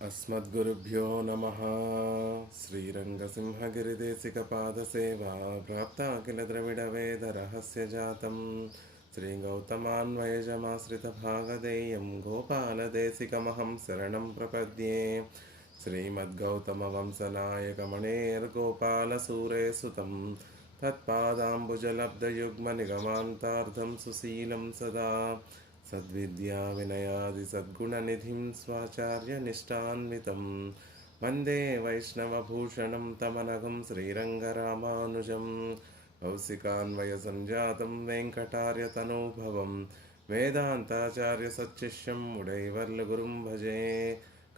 अस्मद्गुरुभ्यो नमः। श्रीरङ्गसिंहगिरिदेशिकपादसेवा प्राप्ताखिलद्रविडवेदरहस्यजातं श्रीगौतमान्वयजमाश्रितभागधेयं गोपालदेशिकमहं शरणं प्रपद्ये। श्रीमद्गौतमवंशनायकमणेर्गोपालसूरेसुतं तत्पादाम्बुजलब्धयुग्मनिगमान्तार्धं सुशीलं सदा सद्विद्या विनयादि सद्गुणनिधिं स्वाचार्यनिष्ठान्वितं वन्दे वैष्णवभूषणं तमनघं श्रीरङ्गरामानुजं कौशिकान्वयसञ्जातं वेङ्कटार्यतनूभवं वेदान्ताचार्यसच्शिष्यं मुडैवर्लुगुरुं भजे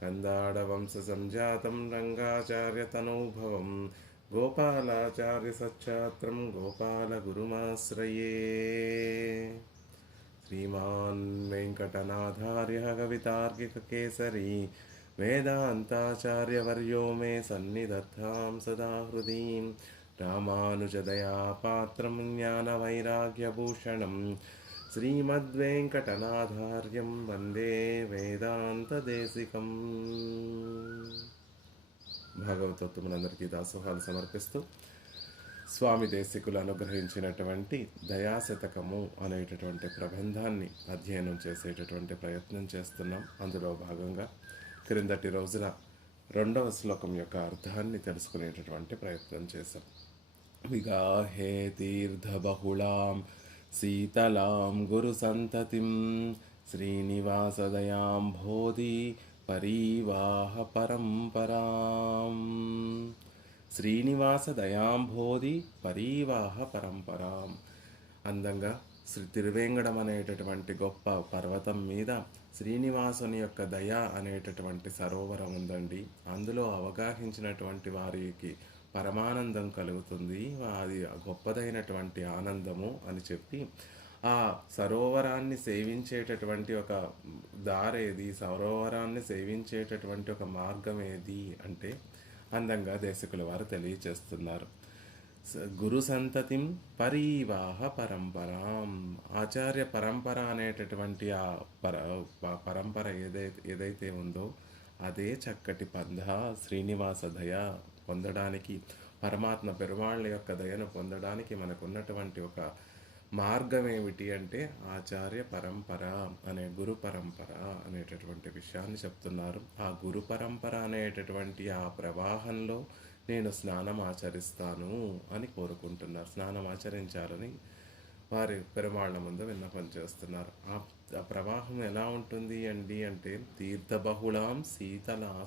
कन्दाडवंशसञ्जातं रङ्गाचार्यतनूभवं गोपालाचार्यसच्छात्रं गोपालगुरुमाश्रये। श्रीमान् वेङ्कटनाथार्यः कवितार्किककेसरी वेदान्ताचार्यवर्यो मे सन्निधत्तां सदा हृदि। रामानुजदयापात्रं ज्ञानवैराग्यभूषणं श्रीमद्वेङ्कटनाथार्यं वन्दे వేదాంతదేశికం. భాగవతోత్తములందరికీ దాసోహాలు సమర్పిస్తూ స్వామి దేశికులు అనుగ్రహించినటువంటి దయాశతకము అనేటటువంటి ప్రబంధాన్ని అధ్యయనం చేసేటటువంటి ప్రయత్నం చేస్తున్నాం. అందులో భాగంగా క్రిందటి రోజున 2వ శ్లోకం యొక్క అర్థాన్ని తెలుసుకునేటటువంటి ప్రయత్నం చేశాం. విగాహే తీర్థబహుళాం శీతలాం గురు సంతతిం శ్రీనివాసదయాం బోధి పరీవాహ పరంపరాం. శ్రీనివాస దయాంబోధి పరీవాహ పరంపరాం. అందంగా శ్రీ తిరువేంగడం అనేటటువంటి గొప్ప పర్వతం మీద శ్రీనివాసుని యొక్క దయ అనేటటువంటి సరోవరం ఉందండి. అందులో అవగాహించినటువంటి వారికి పరమానందం కలుగుతుంది. అది గొప్పదైనటువంటి ఆనందము అని చెప్పి ఆ సరోవరాన్ని సేవించేటటువంటి ఒక దారేది, సరోవరాన్ని సేవించేటటువంటి ఒక మార్గం ఏది అంటే అందంగా దేశకుల వారు తెలియచేస్తున్నారు. గురు సంతతిం పరీవాహ పరంపరాం. ఆచార్య పరంపర అనేటటువంటి ఆ పరంపర ఏదైతే ఉందో అదే చక్కటి పంథ. శ్రీనివాస దయ పొందడానికి, పరమాత్మ పెరుమాళ్ళ యొక్క దయను పొందడానికి మనకున్నటువంటి ఒక మార్గం ఏమిటి అంటే ఆచార్య పరంపర అనే గురు పరంపర అనేటటువంటి విషయాన్ని చెప్తున్నారు. ఆ గురు పరంపర అనేటటువంటి ఆ ప్రవాహంలో నేను స్నానం ఆచరిస్తాను అని కోరుకుంటున్నారు. స్నానం ఆచరించాలని వారి పెరుమాళ్ళ ముందు విన్నపం చేస్తున్నారు. ఆ ప్రవాహం ఎలా ఉంటుంది అండి అంటే తీర్థబహుళాం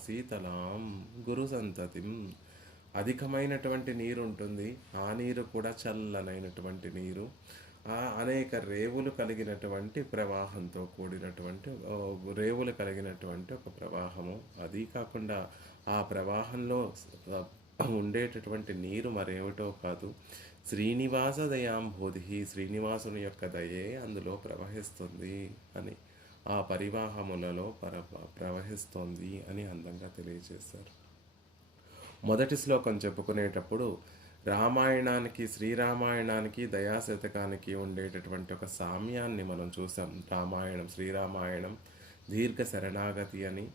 శీతలాం గురు సంతతిం. అధికమైనటువంటి నీరు ఉంటుంది. ఆ నీరు కూడా చల్లనైనటువంటి నీరు. అనేక రేవులు కలిగినటువంటి ప్రవాహంతో కూడినటువంటి రేవులు కలిగినటువంటి ఒక ప్రవాహము. అది కాకుండా ఆ ప్రవాహంలో ఉండేటటువంటి నీరు మరేమిటో కాదు, శ్రీనివాస దయాంబోధి. శ్రీనివాసుని యొక్క దయే అందులో ప్రవహిస్తుంది అని, ఆ పరివాహములలో ప్రవహిస్తోంది అని అందంగా తెలియజేశారు. మొదటి శ్లోకం చెప్పుకునేటప్పుడు రామాయణానికి, శ్రీరామాయణానికి, దయాశతకానికి ఉండేటటువంటి ఒక సామ్యాన్ని మనం చూసాం. రామాయణం, శ్రీరామాయణం దీర్ఘ శరణాగతి అని,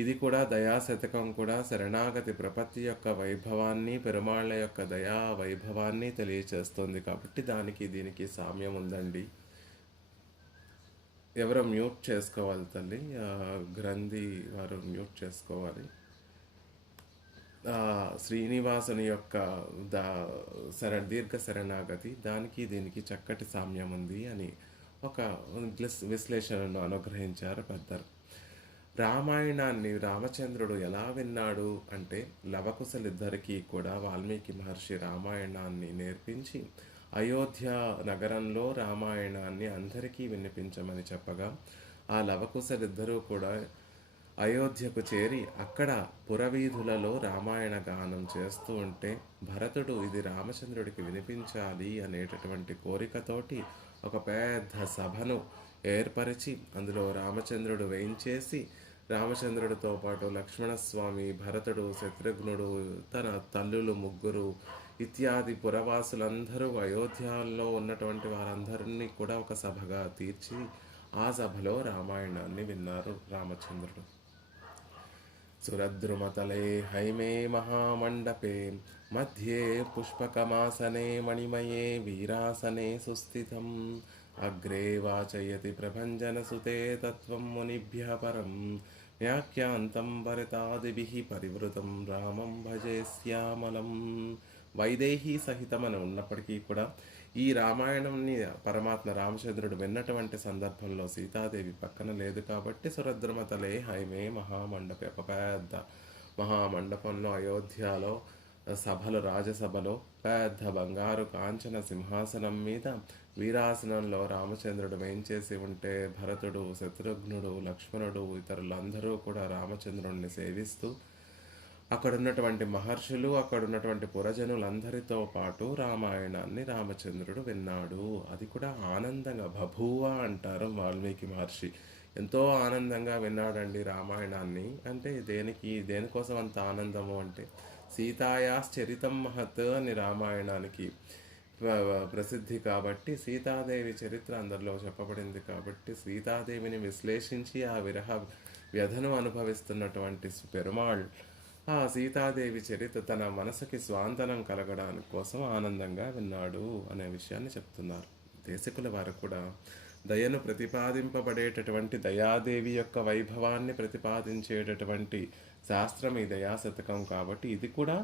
ఇది కూడా దయాశతకం కూడా శరణాగతి ప్రపత్తి యొక్క వైభవాన్ని, పెరుమాళ్ళ యొక్క దయా వైభవాన్ని తెలియచేస్తుంది. కాబట్టి దానికి దీనికి సామ్యం ఉందండి. ఎవరో మ్యూట్ చేసుకోవాలి తల్లి, గ్రంథి వారు మ్యూట్ చేసుకోవాలి. శ్రీనివాసుని యొక్క దీర్ఘ శరణాగతి, దానికి దీనికి చక్కటి సామ్యం ఉంది అని ఒక విశ్లేషణను అనుగ్రహించారు పెద్దలు. రామాయణాన్ని రామచంద్రుడు ఎలా విన్నాడు అంటే లవకుశలిద్దరికీ కూడా వాల్మీకి మహర్షి రామాయణాన్ని నేర్పించి అయోధ్య నగరంలో రామాయణాన్ని అందరికీ వినిపించమని చెప్పగా ఆ లవకుశలిద్దరూ కూడా అయోధ్యకు చేరి అక్కడ పురవీధులలో రామాయణ గానం చేస్తూ ఉంటే భరతుడు ఇది రామచంద్రుడికి వినిపించాలి అనేటటువంటి కోరికతోటి ఒక పెద్ద సభను ఏర్పరిచి అందులో రామచంద్రుడు వేయించేసి, రామచంద్రుడితో పాటు లక్ష్మణస్వామి, భరతుడు, శత్రుఘ్నుడు, తన తల్లులు ముగ్గురు ఇత్యాది పురవాసులందరూ అయోధ్యలో ఉన్నటువంటి వారందరినీ కూడా ఒక సభగా తీర్చి ఆ సభలో రామాయణాన్ని విన్నారు రామచంద్రుడు. सुरद्रुमतले हैमे महामण्डपे मध्ये पुष्पकमासने मणिमये वीरासने सुस्थितम् अग्रे वाचयति प्रभञ्जनसुते तत्त्वं मुनिभ्यः परं व्याख्यान्तं भरतादिभिः परिवृतं రామం భజే శ్యామలం. వైదేహి సహితమని ఉన్నప్పటికీ కూడా ఈ రామాయణంని పరమాత్మ రామచంద్రుడు విన్నటువంటి సందర్భంలో సీతాదేవి పక్కన లేదు కాబట్టి సురద్రుమతలే హైమే మహామండపే, ఒక పెద్ద మహామండపంలో అయోధ్యలో సభలు, రాజసభలో పెద్ద బంగారు కాంచన సింహాసనం మీద వీరాసనంలో రామచంద్రుడు వేంచేసి ఉంటే భరతుడు, శత్రుఘ్నుడు, లక్ష్మణుడు ఇతరులందరూ కూడా రామచంద్రుడిని సేవిస్తూ అక్కడున్నటువంటి మహర్షులు, అక్కడున్నటువంటి పురజనులందరితో పాటు రామాయణాన్ని రామచంద్రుడు విన్నాడు. అది కూడా ఆనందంగా, బభూవ అంటారు వాల్మీకి మహర్షి. ఎంతో ఆనందంగా విన్నాడండి రామాయణాన్ని. అంటే దేనికోసం అంత ఆనందము అంటే సీతాయాశ్చరితం మహత్ అని రామాయణానికి ప్రసిద్ధి కాబట్టి, సీతాదేవి చరిత్ర అందరిలో చెప్పబడింది కాబట్టి సీతాదేవిని విశ్లేషించి ఆ విరహ వ్యధను అనుభవిస్తున్నటువంటి పెరుమాళ్ ఆ సీతాదేవి చరిత్ర తన మనసుకి స్వాంతనం కలగడానికి కోసం ఆనందంగా విన్నాడు అనే విషయాన్ని చెప్తున్నారు. దేశకుల వారు కూడా దయను ప్రతిపాదింపబడేటటువంటి దయాదేవి యొక్క వైభవాన్ని ప్రతిపాదించేటటువంటి శాస్త్రం ఈ దయాశతకం కాబట్టి ఇది కూడా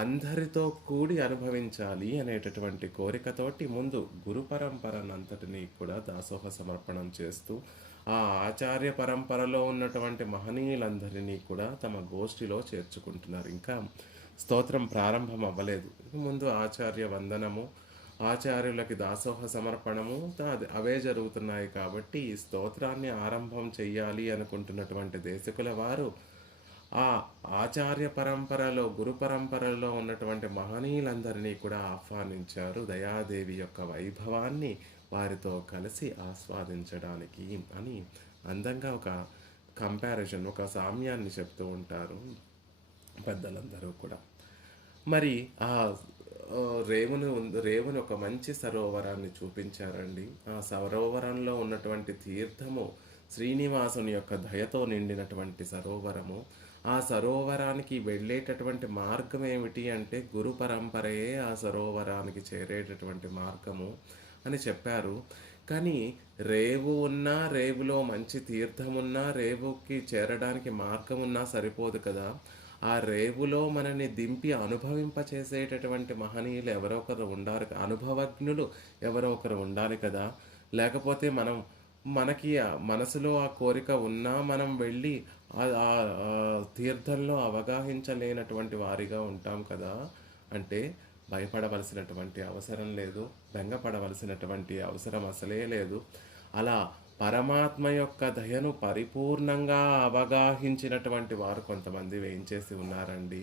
అందరితో కూడి అనుభవించాలి అనేటటువంటి కోరికతోటి ముందు గురు పరంపరనంతటినీ కూడా దాసోహ సమర్పణం చేస్తూ ఆ ఆచార్య పరంపరలో ఉన్నటువంటి మహనీయులందరినీ కూడా తమ గోష్ఠిలో చేర్చుకుంటున్నారు. ఇంకా స్తోత్రం ప్రారంభం అవ్వలేదు. ముందు ఆచార్య వందనము, ఆచార్యులకి దాసోహ సమర్పణము అవే జరుగుతున్నాయి కాబట్టి ఈ స్తోత్రాన్ని ఆరంభం చెయ్యాలి అనుకుంటున్నటువంటి దేశకుల వారు ఆ ఆచార్య పరంపరలో, గురు పరంపరలో ఉన్నటువంటి మహనీయులందరినీ కూడా ఆహ్వానించారు దయాదేవి యొక్క వైభవాన్ని వారితో కలిసి ఆస్వాదించడానికి అని అందంగా ఒక కంపారిజన్, ఒక సామ్యాన్ని చెప్తూ ఉంటారు పెద్దలందరూ కూడా. మరి ఆ రేవుని ఒక మంచి సరోవరాన్ని చూపించారండి. ఆ సరోవరంలో ఉన్నటువంటి తీర్థము శ్రీనివాసుని యొక్క దయతో నిండినటువంటి సరోవరము. ఆ సరోవరానికి వెళ్ళేటటువంటి మార్గం ఏమిటి అంటే గురు పరంపరయే ఆ సరోవరానికి చేరేటటువంటి మార్గము అని చెప్పారు. కానీ రేవు ఉన్నా, రేవులో మంచి తీర్థం ఉన్నా, రేవుకి చేరడానికి మార్గం ఉన్నా సరిపోదు కదా. ఆ రేవులో మనని దింపి అనుభవింపచేసేటటువంటి మహనీయులు ఎవరో ఒకరు ఉండాలి, అనుభవజ్ఞులు ఎవరో ఒకరు ఉండాలి కదా. లేకపోతే మనకి మనసులో ఆ కోరిక ఉన్నా మనం వెళ్ళి ఆ తీర్థంలో అవగాహించలేనటువంటి వారిగా ఉంటాం కదా. అంటే భయపడవలసినటువంటి అవసరం లేదు, బెంగపడవలసినటువంటి అవసరం అసలే లేదు. అలా పరమాత్మ యొక్క దయను పరిపూర్ణంగా అవగాహించినటువంటి వారు కొంతమంది వేయించేసి ఉన్నారండి.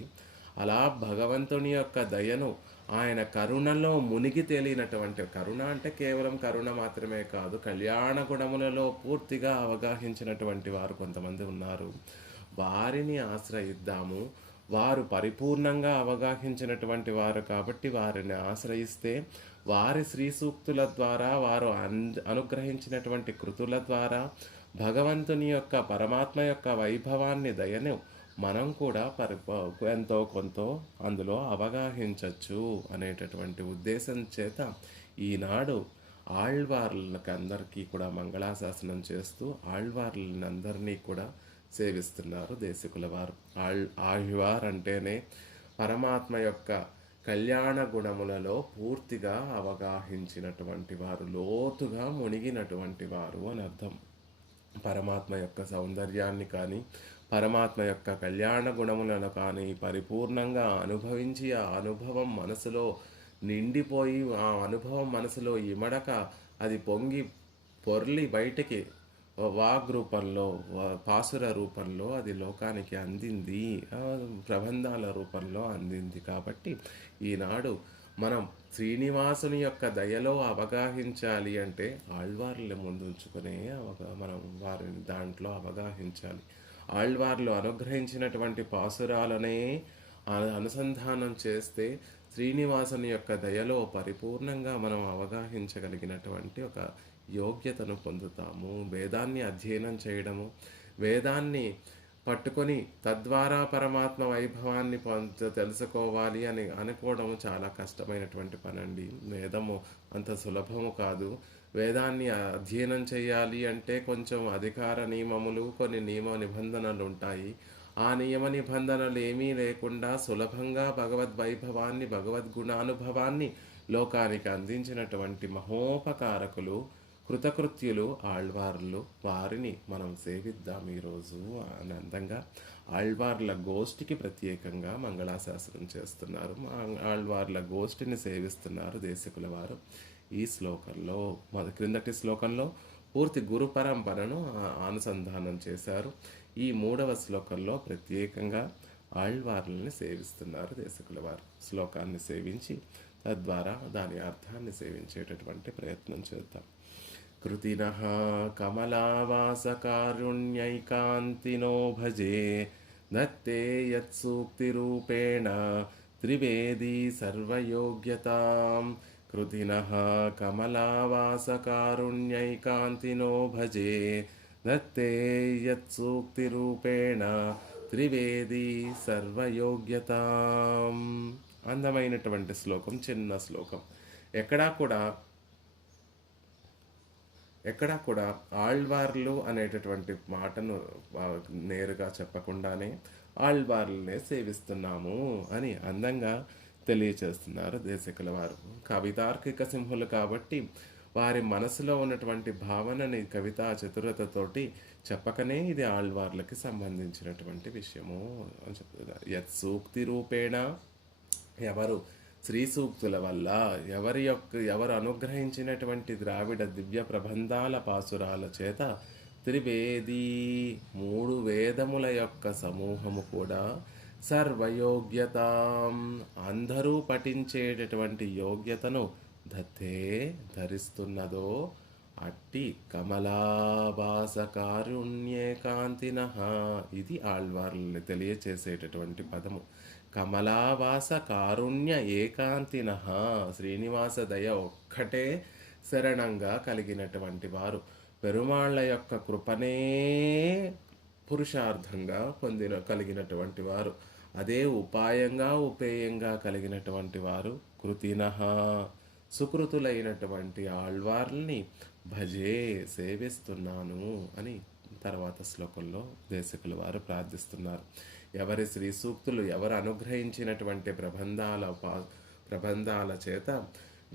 అలా భగవంతుని యొక్క దయను, ఆయన కరుణలో మునిగి తేలినటువంటి, కరుణ అంటే కేవలం కరుణ మాత్రమే కాదు, కళ్యాణ గుణములలో పూర్తిగా అవగాహించినటువంటి వారు కొంతమంది ఉన్నారు. వారిని ఆశ్రయిద్దాము. వారు పరిపూర్ణంగా అవగాహించినటువంటి వారు కాబట్టి వారిని ఆశ్రయిస్తే వారి శ్రీ సూక్తుల ద్వారా, వారు అనుగ్రహించినటువంటి కృతుల ద్వారా భగవంతుని యొక్క, పరమాత్మ యొక్క వైభవాన్ని, దయను మనం కూడా ఎంతో కొంత అందులో అవగాహించవచ్చు అనేటటువంటి ఉద్దేశం చేత ఈనాడు ఆళ్వార్లకి అందరికీ కూడా మంగళాశాసనం చేస్తూ ఆళ్వార్లని అందరినీ కూడా సేవిస్తున్నారు దేశకుల వారు. ఆళ్వార్ అంటేనే పరమాత్మ యొక్క కళ్యాణ గుణములలో పూర్తిగా అవగాహించినటువంటి వారు, లోతుగా మునిగినటువంటి వారు అని అర్థం. పరమాత్మ యొక్క సౌందర్యాన్ని కానీ, పరమాత్మ యొక్క కళ్యాణ గుణములను కానీ పరిపూర్ణంగా అనుభవించి ఆ అనుభవం మనసులో నిండిపోయి, ఆ అనుభవం మనసులో ఇమడక అది పొంగి పొర్లి బయటికి వాగ్ రూపంలో, పాసుర రూపంలో అది లోకానికి అందింది, ప్రబంధాల రూపంలో అందింది. కాబట్టి ఈనాడు మనం శ్రీనివాసుని యొక్క దయలో అవగాహించాలి అంటే ఆళ్వార్లు ముందుంచుకునే మనం వారిని దాంట్లో అవగాహించాలి. ఆళ్వార్లు అనుగ్రహించినటువంటి పాసురాలనే అనుసంధానం చేస్తే శ్రీనివాసుని యొక్క దయలో పరిపూర్ణంగా మనం అవగాహించగలిగినటువంటి ఒక యోగ్యతను పొందుతాము. వేదాన్ని అధ్యయనం చేయడము, వేదాన్ని పట్టుకొని తద్వారా పరమాత్మ వైభవాన్ని తెలుసుకోవాలి అని అనుకోవడం చాలా కష్టమైనటువంటి పనండి. వేదము అంత సులభము కాదు. వేదాన్ని అధ్యయనం చేయాలి అంటే కొంచెం అధికార నియమములు, కొన్ని నియమ నిబంధనలు ఉంటాయి. ఆ నియమ నిబంధనలు ఏమీ లేకుండా సులభంగా భగవద్వైభవాన్ని, భగవద్గుణానుభవాన్ని లోకానికి అందించినటువంటి మహోపకారకులు, కృతకృత్యులు ఆళ్వార్లు. వారిని మనం సేవిద్దాం ఈరోజు ఆనందంగా. ఆళ్వార్ల గోష్ఠికి ప్రత్యేకంగా మంగళాశాసనం చేస్తున్నారు. ఆళ్వార్ల గోష్ఠిని సేవిస్తున్నారు దేశికుల వారు. ఈ శ్లోకంలో క్రిందటి శ్లోకంలో పూర్తి గురు పరంపరను అనుసంధానం చేశారు. ఈ 3వ శ్లోకంలో ప్రత్యేకంగా ఆళ్వార్లని సేవిస్తున్నారు దేశికుల వారు. శ్లోకాన్ని సేవించి తద్వారా దాని అర్థాన్ని సేవించేటటువంటి ప్రయత్నం చేద్దాం. కృతినః కమలావాసకారుణ్యైకాంతినో భజే దత్తే యత్సూక్తిరూపేణ త్రివేదీ సర్వయోగ్యతాం. కృతినః కమలావాసకారుణ్యైకాంతినో భజే దత్తే యత్సూక్తిరూపేణ త్రివేదీ సర్వయోగ్యతాం. అందమైనటువంటి శ్లోకం, చిన్న శ్లోకం. ఎక్కడా కూడా ఆళ్వార్లు అనేటటువంటి మాటను నేరుగా చెప్పకుండానే ఆళ్వార్లనే సేవిస్తున్నాము అని అందంగా తెలియచేస్తున్నారు దేశికుల వారు. కవితార్కిక సింహులు కాబట్టి వారి మనసులో ఉన్నటువంటి భావనని కవితా చతురతతోటి చెప్పకనే ఇది ఆళ్వార్లకి సంబంధించినటువంటి విషయము అని చెప్తున్నారు. యత్ సూక్తి రూపేణ, ఎవరు శ్రీ సూక్తుల వల్ల, ఎవరు అనుగ్రహించినటువంటి ద్రావిడ దివ్య ప్రబంధాల పాసురాల చేత త్రివేదీ 3 వేదముల యొక్క సమూహము కూడా సర్వయోగ్యత అందరూ పఠించేటటువంటి యోగ్యతను దత్తే ధరిస్తున్నదో అట్టి కమలాభాసకారుణ్యేకాంతినః. ఇది ఆళ్వార్లని తెలియచేసేటటువంటి పదము. కమలావాస కారుణ్య ఏకాంతినః. శ్రీనివాస దయ ఒక్కటే శరణంగా కలిగినటువంటి వారు, పెరుమాళ్ళ యొక్క కృపనే పురుషార్థంగా కలిగినటువంటి వారు, అదే ఉపాయంగా ఉపేయంగా కలిగినటువంటి వారు కృతినః. సుకృతులైనటువంటి ఆళ్వార్లని భజే సేవిస్తున్నాను అని తర్వాత శ్లోకంలో దేశికుల వారు ప్రార్థిస్తున్నారు. ఎవరి శ్రీ సూక్తులు, ఎవరు అనుగ్రహించినటువంటి ప్రబంధాల చేత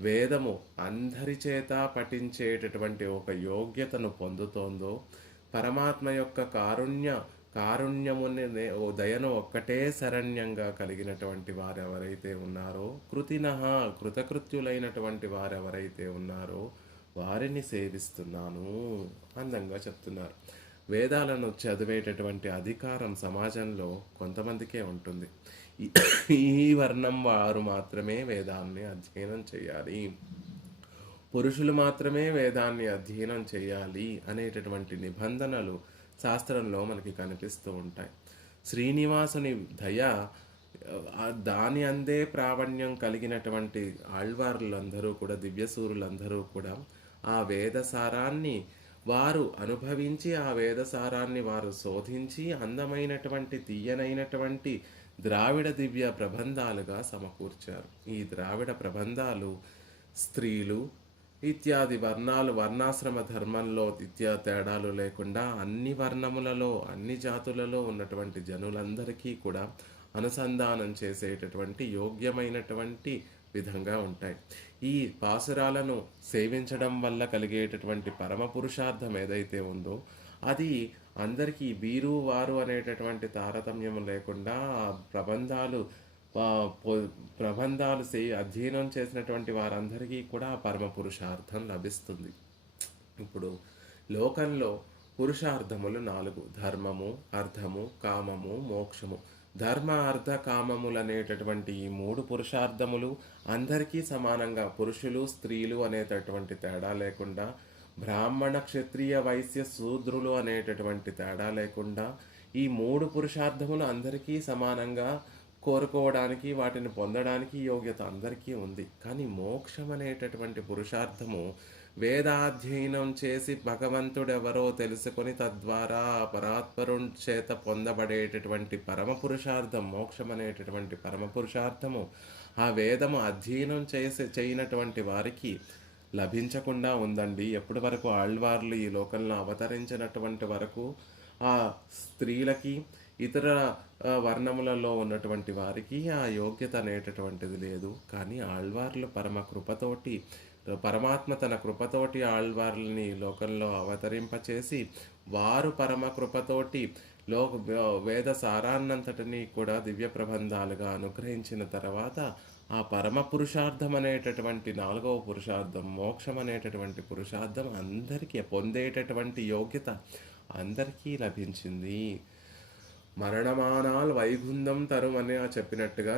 వేదము అందరి చేత పఠించేటటువంటి ఒక యోగ్యతను పొందుతోందో, పరమాత్మ యొక్క కారుణ్యముని దయను ఒక్కటే శరణ్యంగా కలిగినటువంటి వారెవరైతే ఉన్నారో, కృతినః కృతకృత్యులైనటువంటి వారెవరైతే ఉన్నారో వారిని సేవిస్తున్నాను అందంగా చెప్తున్నారు. వేదాలను చదివేటటువంటి అధికారం సమాజంలో కొంతమందికే ఉంటుంది. ఈ వర్ణం వారు మాత్రమే వేదాన్ని అధ్యయనం చేయాలి, పురుషులు మాత్రమే వేదాన్ని అధ్యయనం చేయాలి అనేటటువంటి నిబంధనలు శాస్త్రంలో మనకి కనిపిస్తూ ఉంటాయి. శ్రీనివాసుని దయ, దాని అందే ప్రావణ్యం కలిగినటువంటి ఆళ్వార్లందరూ కూడా, దివ్యసూరులందరూ కూడా ఆ వేదసారాన్ని వారు అనుభవించి, ఆ వేదసారాన్ని వారు శోధించి అందమైనటువంటి తీయనైనటువంటి ద్రావిడ దివ్య ప్రబంధాలుగా సమకూర్చారు. ఈ ద్రావిడ ప్రబంధాలు స్త్రీలు ఇత్యాది వర్ణాలు, వర్ణాశ్రమ ధర్మంలో తేడాలు లేకుండా అన్ని వర్ణములలో, అన్ని జాతులలో ఉన్నటువంటి జనులందరికీ కూడా అనుసంధానం చేసేటటువంటి యోగ్యమైనటువంటి విధంగా ఉంటాయి. ఈ పాసురాలను సేవించడం వల్ల కలిగేటటువంటి పరమ పురుషార్థం ఏదైతే ఉందో అది అందరికీ వీరు వారు అనేటటువంటి తారతమ్యం లేకుండా ప్రబంధాలు అధ్యయనం చేసినటువంటి వారందరికీ కూడా పరమ పురుషార్థం లభిస్తుంది. ఇప్పుడు లోకంలో పురుషార్థములు 4: ధర్మము, అర్థము, కామము, మోక్షము. ధర్మ, అర్థ, కామములు అనేటటువంటి ఈ 3 పురుషార్థములు అందరికీ సమానంగా, పురుషులు స్త్రీలు అనేటటువంటి తేడా లేకుండా, బ్రాహ్మణ క్షత్రియ వైశ్య శూద్రులు అనేటటువంటి తేడా లేకుండా ఈ 3 పురుషార్థములు అందరికీ సమానంగా కోరుకోవడానికి, వాటిని పొందడానికి యోగ్యత అందరికీ ఉంది. కానీ మోక్షం అనేటటువంటి పురుషార్థము వేదాధ్యయనం చేసి భగవంతుడెవరో తెలుసుకొని తద్వారా పరాత్పరుని చేత పొందబడేటటువంటి పరమ పురుషార్థం, మోక్షం అనేటటువంటి పరమ పురుషార్థము ఆ వేదము అధ్యయనం చేయనటువంటి వారికి లభించకుండా ఉందండి. ఎప్పటి వరకు ఆళ్వార్లు ఈ లోకంలో అవతరించినటువంటి వరకు ఆ స్త్రీలకి ఇతర వర్ణములలో ఉన్నటువంటి వారికి ఆ యోగ్యత అనేటటువంటిది లేదు. కానీ ఆళ్వార్లు పరమ కృపతోటి, పరమాత్మ తన కృపతోటి ఆళ్వార్లని లోకంలో అవతరింపచేసి వారు పరమ కృపతోటి వేద సారాన్నంతటినీ కూడా దివ్య ప్రబంధాలుగా అనుగ్రహించిన తర్వాత ఆ పరమ పురుషార్థం అనేటటువంటి 4వ పురుషార్థం, మోక్షం అనేటటువంటి పురుషార్థం అందరికీ పొందేటటువంటి యోగ్యత అందరికీ లభించింది. మరణమానాల్ వైగుంధం తరుమని చెప్పినట్టుగా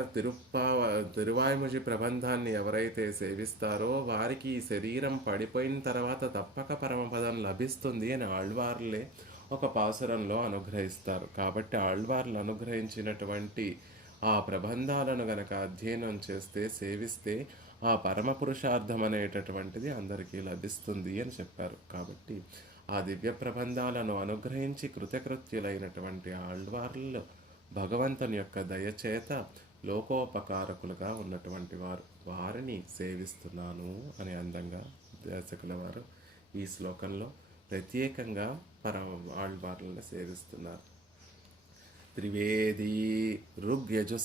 తిరువాయిముజి ప్రబంధాన్ని ఎవరైతే సేవిస్తారో వారికి ఈ శరీరం పడిపోయిన తర్వాత తప్పక పరమపదం లభిస్తుంది అని ఆళ్వార్లే ఒక పాసురంలో అనుగ్రహిస్తారు. కాబట్టి ఆళ్వార్లు అనుగ్రహించినటువంటి ఆ ప్రబంధాలను గనక అధ్యయనం చేస్తే, సేవిస్తే ఆ పరమ పురుషార్థం అనేటటువంటిది అందరికీ లభిస్తుంది అని చెప్పారు. కాబట్టి ఆ దివ్య ప్రబంధాలను అనుగ్రహించి కృతకృత్యులైనటువంటి ఆళ్వార్లు భగవంతుని యొక్క దయచేత లోకోపకారకులుగా ఉన్నటువంటి వారిని సేవిస్తున్నాను అని అందంగా దర్శకుల వారు ఈ శ్లోకంలో ప్రత్యేకంగా ఆళ్వార్లను సేవిస్తున్నారు. త్రివేది ఋగ్యజు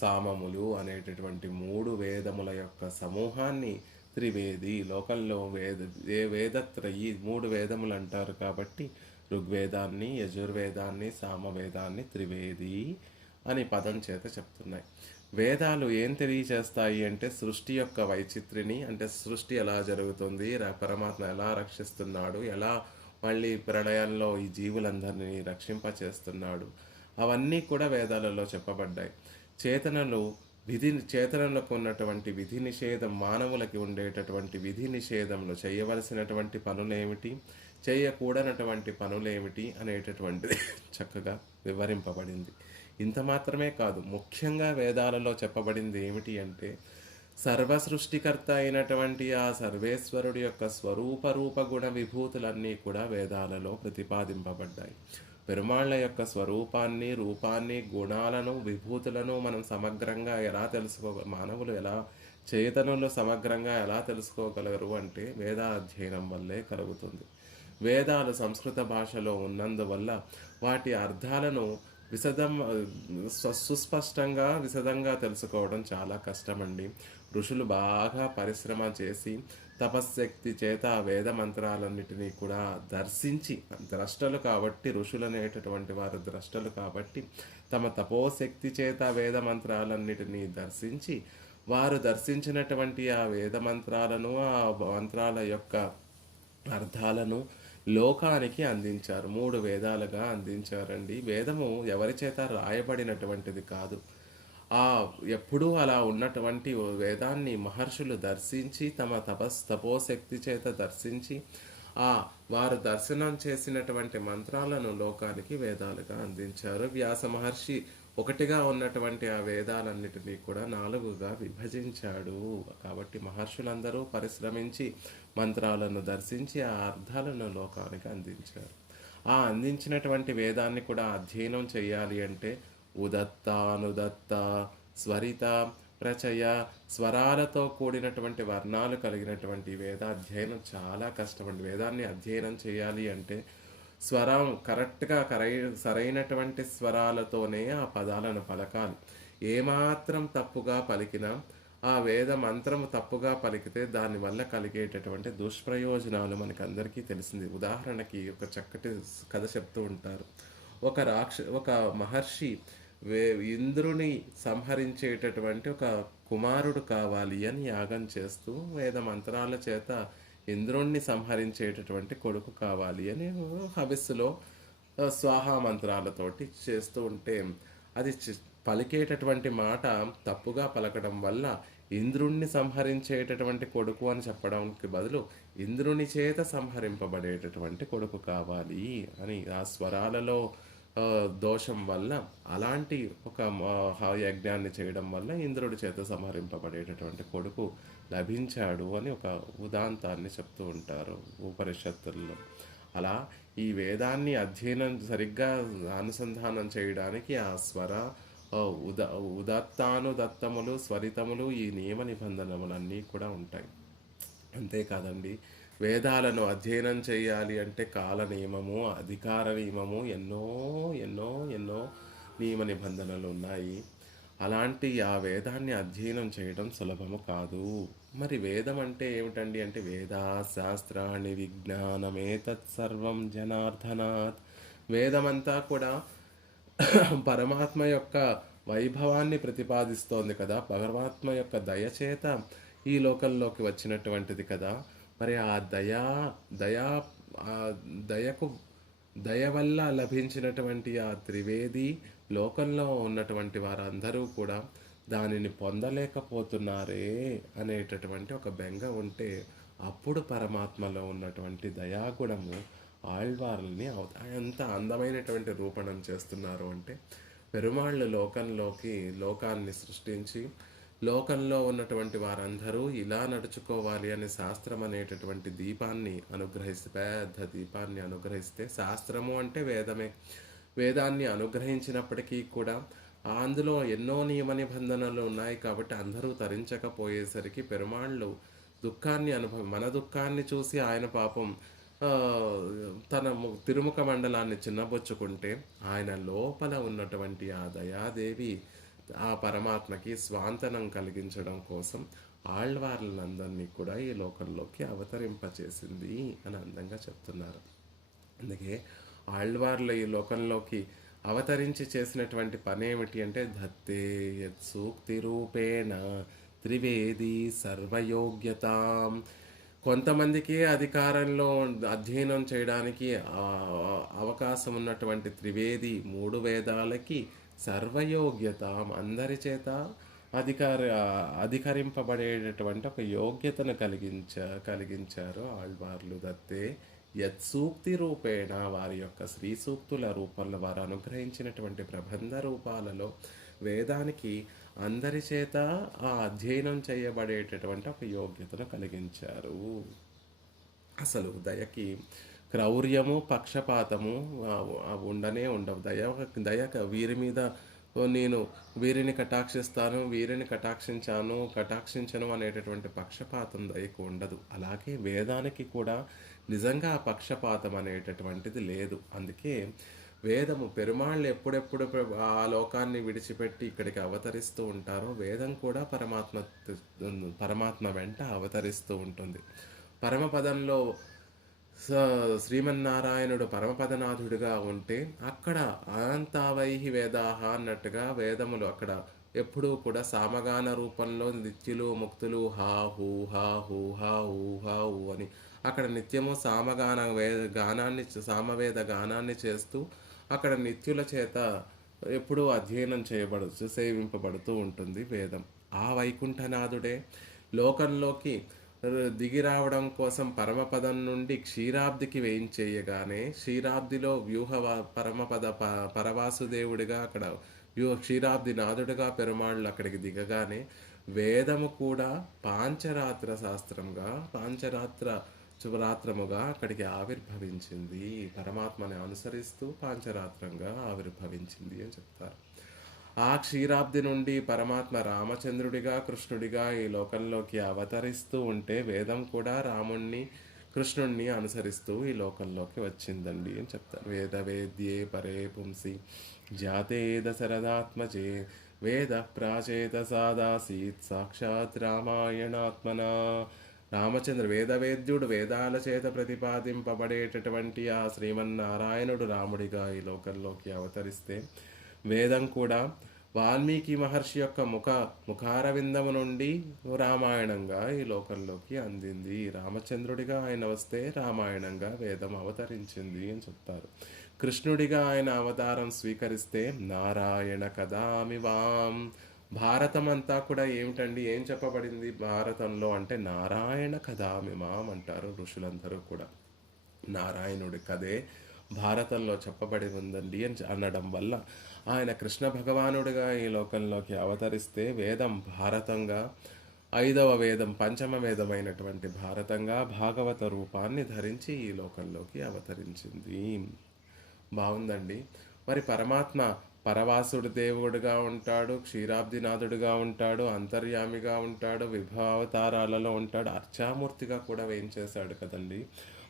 సామములు అనేటటువంటి 3 వేదముల యొక్క సమూహాన్ని త్రివేది, లోకంలో వేదత్రయి 3 వేదములు అంటారు. కాబట్టి ఋగ్వేదాన్ని, యజుర్వేదాన్ని, సామవేదాన్ని త్రివేది అని పదం చేత చెప్తున్నాయి. వేదాలు ఏం తెలియచేస్తాయి అంటే సృష్టి యొక్క వైచిత్రిని, అంటే సృష్టి ఎలా జరుగుతుంది, పరమాత్మ ఎలా రక్షిస్తున్నాడు, ఎలా మళ్ళీ ప్రళయంలో ఈ జీవులందరినీ రక్షింపచేస్తున్నాడు, అవన్నీ కూడా వేదాలలో చెప్పబడ్డాయి. చేతనలకు ఉన్నటువంటి విధి నిషేధం, మానవులకి ఉండేటటువంటి విధి నిషేధంలో చేయవలసినటువంటి పనులేమిటి, చేయకూడనటువంటి పనులేమిటి అనేటటువంటిది చక్కగా వివరింపబడింది. ఇంత మాత్రమే కాదు, ముఖ్యంగా వేదాలలో చెప్పబడింది ఏమిటి అంటే సర్వసృష్టికర్త అయినటువంటి ఆ సర్వేశ్వరుడి యొక్క స్వరూప గుణ విభూతులన్నీ కూడా వేదాలలో ప్రతిపాదింపబడ్డాయి. పెరుమాళ్ళ యొక్క స్వరూపాన్ని, రూపాన్ని, గుణాలను, విభూతులను మనం సమగ్రంగా ఎలా మానవులు ఎలా చేతనులు సమగ్రంగా ఎలా తెలుసుకోగలరు అంటే వేదాధ్యయనం వల్లే కలుగుతుంది. వేదాలు సంస్కృత భాషలో ఉన్నందువల్ల వాటి అర్థాలను విశదంగా తెలుసుకోవడం చాలా కష్టమండి. ఋషులు బాగా పరిశ్రమ చేసి తపశ్శక్తి చేత ఆ వేద మంత్రాలన్నిటినీ కూడా దర్శించి, ద్రష్టలు కాబట్టి ఋషులు అనేటటువంటి వారు ద్రష్టలు కాబట్టి తమ తపోశక్తి చేత వేద మంత్రాలన్నిటినీ దర్శించి, వారు దర్శించినటువంటి ఆ వేద మంత్రాలను, ఆ మంత్రాల యొక్క అర్థాలను లోకానికి అందించారు. 3 వేదాలుగా అందించారండి. వేదము ఎవరి చేత రాయబడినటువంటిది కాదు. ఎప్పుడూ అలా ఉన్నటువంటి వేదాన్ని మహర్షులు దర్శించి తమ తపోశక్తి చేత దర్శించి వారు దర్శనం చేసినటువంటి మంత్రాలను లోకానికి వేదాలుగా అందించారు. వ్యాస మహర్షి ఒకటిగా ఉన్నటువంటి ఆ వేదాలన్నిటినీ కూడా 4గా విభజించాడు. కాబట్టి మహర్షులందరూ పరిశ్రమించి మంత్రాలను దర్శించి ఆ అర్థాలను లోకానికి అందించారు. ఆ అందించినటువంటి వేదాన్ని కూడా అధ్యయనం చేయాలి అంటే ఉదత్త, అనుదత్త, స్వరిత, ప్రచయ, స్వరాలతో కూడినటువంటి వర్ణాలు కలిగినటువంటి వేదాధ్యయనం చాలా కష్టమండి. వేదాన్ని అధ్యయనం చేయాలి అంటే స్వరం కరెక్ట్గా సరైనటువంటి స్వరాలతోనే ఆ పదాలను పలకాలి. ఏమాత్రం తప్పుగా పలికినా, ఆ వేద మంత్రము తప్పుగా పలికితే దానివల్ల కలిగేటటువంటి దుష్ప్రయోజనాలు మనకు అందరికీ తెలిసింది. ఉదాహరణకి ఒక చక్కటి కథ చెప్తూ ఉంటారు. ఒక మహర్షి ఇంద్రుని సంహరించేటటువంటి ఒక కుమారుడు కావాలి అని యాగం చేస్తూ వేద మంత్రాల చేత ఇంద్రుణ్ణి సంహరించేటటువంటి కొడుకు కావాలి అని హవిస్సులో స్వాహా మంత్రాలతోటి చేస్తూ ఉంటే అది పలికేటటువంటి మాట తప్పుగా పలకడం వల్ల ఇంద్రుణ్ణి సంహరించేటటువంటి కొడుకు అని చెప్పడానికి బదులు ఇంద్రుని చేత సంహరింపబడేటటువంటి కొడుకు కావాలి అని ఆ స్వరాలలో దోషం వల్ల అలాంటి ఒక యజ్ఞాన్ని చేయడం వల్ల ఇంద్రుడి చేత సంహరింపబడేటటువంటి కొడుకు లభించాడు అని ఒక ఉదాంతాన్ని చెప్తూ ఉంటారు ఉపనిషత్తుల్లో. అలా ఈ వేదాన్ని అధ్యయనం సరిగ్గా అనుసంధానం చేయడానికి ఆ స్వర ఆ, ఉద ఉదత్తానుదత్తములు స్వరితములు ఈ నియమ నిబంధనములన్నీ కూడా ఉంటాయి. అంతేకాదండి, వేదాలను అధ్యయనం చేయాలి అంటే కాల నియమము, అధికార నియమము, ఎన్నో ఎన్నో ఎన్నో నియమ నిబంధనలు ఉన్నాయి. అలాంటి ఆ వేదాన్ని అధ్యయనం చేయడం సులభము కాదు. మరి వేదం అంటే ఏమిటండి అంటే, వేదా శాస్త్రాన్ని విజ్ఞానమే తత్సర్వం జనార్దనాత్. వేదమంతా కూడా పరమాత్మ యొక్క వైభవాన్ని ప్రతిపాదిస్తోంది కదా, పరమాత్మ యొక్క దయచేత ఈ లోకంలోకి వచ్చినటువంటిది కదా. మరి ఆ దయా ఆ దయకు దయ వల్ల లభించినటువంటి ఆ త్రివేది లోకంలో ఉన్నటువంటి వారందరూ కూడా దానిని పొందలేకపోతున్నారే అనేటటువంటి ఒక బెంగ ఉంటే, అప్పుడు పరమాత్మలో ఉన్నటువంటి దయాగుణము ఆళ్వార్లని ఎంత అందమైనటువంటి రూపణం చేస్తున్నారు అంటే, పెరుమాళ్ళు లోకాన్ని సృష్టించి లోకంలో ఉన్నటువంటి వారందరూ ఇలా నడుచుకోవాలి అనే శాస్త్రం అనేటటువంటి దీపాన్ని అనుగ్రహిస్తే, పెద్ద దీపాన్ని అనుగ్రహిస్తే, శాస్త్రము అంటే వేదమే. వేదాన్ని అనుగ్రహించినప్పటికీ కూడా అందులో ఎన్నో నియమ నిబంధనలు ఉన్నాయి కాబట్టి అందరూ తరించకపోయేసరికి పెరుమాళ్ళు మన దుఃఖాన్ని చూసి ఆయన పాపం ఆ, తన తిరుముఖ మండలాన్ని చిన్నబుచ్చుకుంటే, ఆయన లోపల ఉన్నటువంటి ఆ దయాదేవి ఆ పరమాత్మకి స్వాంతనం కలిగించడం కోసం ఆళ్వార్లందరినీ కూడా ఈ లోకంలోకి అవతరింపచేసింది అని అందంగా చెప్తున్నారు. అందుకే ఆళ్వార్ల ఈ లోకంలోకి అవతరించి చేసినటువంటి పని ఏమిటి అంటే, ధత్తే యత్సూక్తి రూపేణ త్రివేది సర్వయోగ్యతాం. కొంతమందికి అధికారంలో అధ్యయనం చేయడానికి అవకాశం ఉన్నటువంటి త్రివేది మూడు వేదాలకి సర్వయోగ్యత, అందరి చేత అధికార అధికరింపబడేటటువంటి ఒక యోగ్యతను కలిగించారు ఆళ్వార్లు. దత్తే యత్సూక్తి రూపేణ, వారి యొక్క శ్రీ సూక్తుల రూపంలో వారు అనుగ్రహించినటువంటి ప్రబంధ రూపాలలో వేదానికి అందరి చేత ఆ అధ్యయనం చేయబడేటటువంటి ఒక యోగ్యతను కలిగించారు. అసలు దయకి క్రౌర్యము పక్షపాతము ఉండనే ఉండవు. దయ వీరి మీద నేను వీరిని కటాక్షిస్తాను, వీరిని కటాక్షించను అనేటటువంటి పక్షపాతం దయకు ఉండదు. అలాగే వేదానికి కూడా నిజంగా ఆ పక్షపాతం అనేటటువంటిది లేదు. అందుకే వేదము పెరుమాళ్ళు ఎప్పుడెప్పుడు ఆ లోకాన్ని విడిచిపెట్టి ఇక్కడికి అవతరిస్తూ ఉంటారో, వేదం కూడా పరమాత్మ వెంట అవతరిస్తూ ఉంటుంది. పరమపదంలో శ్రీమన్నారాయణుడు పరమపదనాథుడిగా ఉంటే, అక్కడ అనంతావైహి వేదాహ అన్నట్టుగా వేదములు అక్కడ ఎప్పుడూ కూడా సామగాన రూపంలో నిత్యులు ముక్తులు హా హూ హా హూ హా హూ హా హూ అని అక్కడ నిత్యము సామవేద గానాన్ని చేస్తూ అక్కడ నిత్యుల చేత ఎప్పుడూ అధ్యయనం సేవింపబడుతూ ఉంటుంది వేదం. ఆ వైకుంఠనాథుడే లోకంలోకి దిగి రావడం కోసం పరమపదం నుండి క్షీరాబ్దికి వేయించేయగానే, క్షీరాబ్దిలో పరవాసుదేవుడిగా అక్కడ క్షీరాబ్ది నాథుడిగా పెరుమాళ్ళు అక్కడికి దిగగానే, వేదము కూడా పాంచరాత్రముగా అక్కడికి ఆవిర్భవించింది. పరమాత్మని అనుసరిస్తూ పాంచరాత్రంగా ఆవిర్భవించింది అని చెప్తారు. ఆ క్షీరాబ్ది నుండి పరమాత్మ రామచంద్రుడిగా కృష్ణుడిగా ఈ లోకంలోకి అవతరిస్తూ ఉంటే, వేదం కూడా కృష్ణుణ్ణి అనుసరిస్తూ ఈ లోకంలోకి వచ్చిందండి అని చెప్తారు. వేద వేద్యే పరే పుంసి జాతే దశరథాత్మజే వేద ప్రాచేత సాదాసీత్ సాక్షాత్ రామాయణాత్మనా. రామచంద్ర వేదవేద్యుడు, వేదాల చేత ప్రతిపాదింపబడేటటువంటి ఆ శ్రీమన్నారాయణుడు రాముడిగా ఈ లోకంలోకి అవతరిస్తే, వేదం కూడా వాల్మీకి మహర్షి యొక్క ముఖారవిందము నుండి రామాయణంగా ఈ లోకంలోకి అందింది. రామచంద్రుడిగా ఆయన వస్తే రామాయణంగా వేదం అవతరించింది అని చెప్తారు. కృష్ణుడిగా ఆయన అవతారం స్వీకరిస్తే నారాయణ కథామివాం. భారతం అంతా కూడా ఏమిటండి, ఏం చెప్పబడింది భారతంలో అంటే నారాయణ కథామిమాం అంటారు ఋషులందరూ కూడా. నారాయణుడి కథే భారతంలో చెప్పబడి ఉందండి అని అనడం వల్ల ఆయన కృష్ణ భగవానుడిగా ఈ లోకంలోకి అవతరిస్తే వేదం భారతంగా, ఐదవ వేదం పంచమ వేదమైనటువంటి భారతంగా భాగవత రూపాన్ని ధరించి ఈ లోకంలోకి అవతరించింది. బాగుందండి. మరి పరమాత్మ పరవాసుడు దేవుడుగా ఉంటాడు, క్షీరాబ్దినాథుడుగా ఉంటాడు, అంతర్యామిగా ఉంటాడు, విభావతారాలలో ఉంటాడు, అర్చామూర్తిగా కూడా వేయించేశాడు కదండి.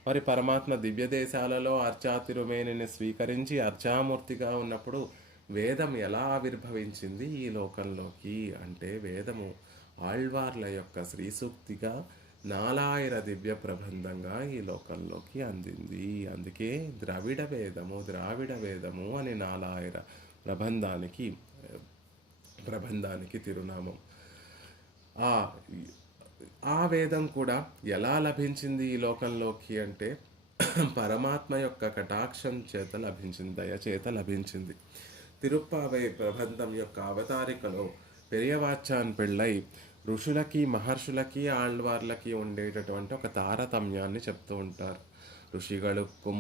మరి పరమాత్మ దివ్య దేశాలలో అర్చాతిరుమేనిని స్వీకరించి అర్చామూర్తిగా ఉన్నప్పుడు వేదం ఎలా ఆవిర్భవించింది ఈ లోకంలోకి అంటే, వేదము ఆళ్వార్ల యొక్క శ్రీసూక్తిగా నాలాయిర దివ్య ప్రబంధంగా ఈ లోకంలోకి అందింది. అందుకే ద్రావిడ వేదము అని నాలాయిర ప్రబంధానికి ప్రబంధానికి తిరునామం. ఆ ఆ వేదం కూడా ఎలా లభించింది ఈ లోకంలోకి అంటే, పరమాత్మ యొక్క కటాక్షం చేత లభించింది, దయ చేత లభించింది. తిరుప్పావై ప్రబంధం యొక్క అవతారికలో పెరియవాచాన్ పెళ్ళై ఋషులకి మహర్షులకి ఆళ్వార్లకి ఉండేటటువంటి ఒక తారతమ్యాన్ని చెప్తూ ఉంటారు. ఋషిగళుక్కుం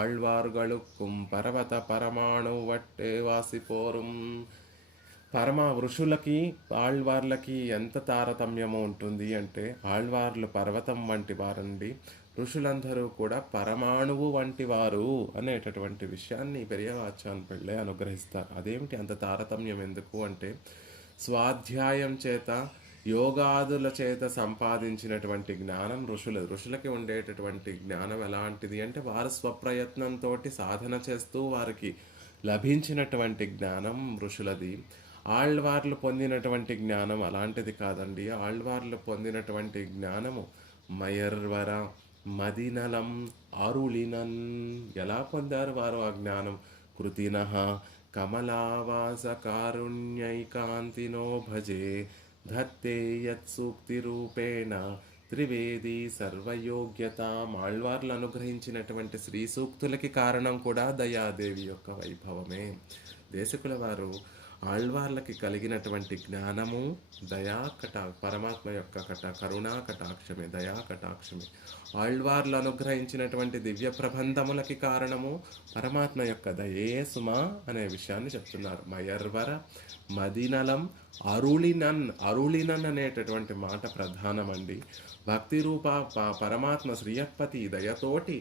ఆళ్వార్గళుక్కుం పర్వత పరమాణు వట్టే వాసిపోరుం. ఋషులకి ఆళ్వార్లకి ఎంత తారతమ్యము ఉంటుంది అంటే, ఆళ్వార్లు పర్వతం వంటి వారండి, ఋషులందరూ కూడా పరమాణువు వంటి వారు అనేటటువంటి విషయాన్ని పెరియవాచాన్ పెళ్ళే అనుగ్రహిస్తారు. అదేమిటి అంత తారతమ్యం ఎందుకు అంటే, స్వాధ్యాయం చేత యోగాదుల చేత సంపాదించినటువంటి జ్ఞానం ఋషులకి ఉండేటటువంటి జ్ఞానం ఎలాంటిది అంటే, వారు స్వప్రయత్నంతో సాధన చేస్తూ వారికి లభించినటువంటి జ్ఞానం ఋషులది. ఆళ్వార్లు పొందినటువంటి జ్ఞానం అలాంటిది కాదండి. ఆళ్వార్లు పొందినటువంటి జ్ఞానము మయర్వర మదినలం అరుళినన్. ఎలా పొందారు వారు ఆ జ్ఞానం? కృతినః కమలావాస కారుణ్యైకాంతినో భజే ధత్తే యత్సూక్తి రూపేణ త్రివేది సర్వయోగ్యత. ఆళ్వార్లు అనుగ్రహించినటువంటి శ్రీ సూక్తులకి కారణం కూడా దయాదేవి యొక్క వైభవమే. దేశకుల వారు ఆళ్వార్లకి కలిగినటువంటి జ్ఞానము పరమాత్మ యొక్క కరుణా కటాక్షమే, దయా కటాక్షమే. ఆళ్వార్లు అనుగ్రహించినటువంటి దివ్య ప్రబంధములకి కారణము పరమాత్మ యొక్క దయే సుమా అనే విషయాన్ని చెప్తున్నారు. మయర్వర మదినలం అరుళినన్ అనేటటువంటి మాట ప్రధానమండి. భక్తి రూప పరమాత్మ శ్రీయత్పతి దయతోటి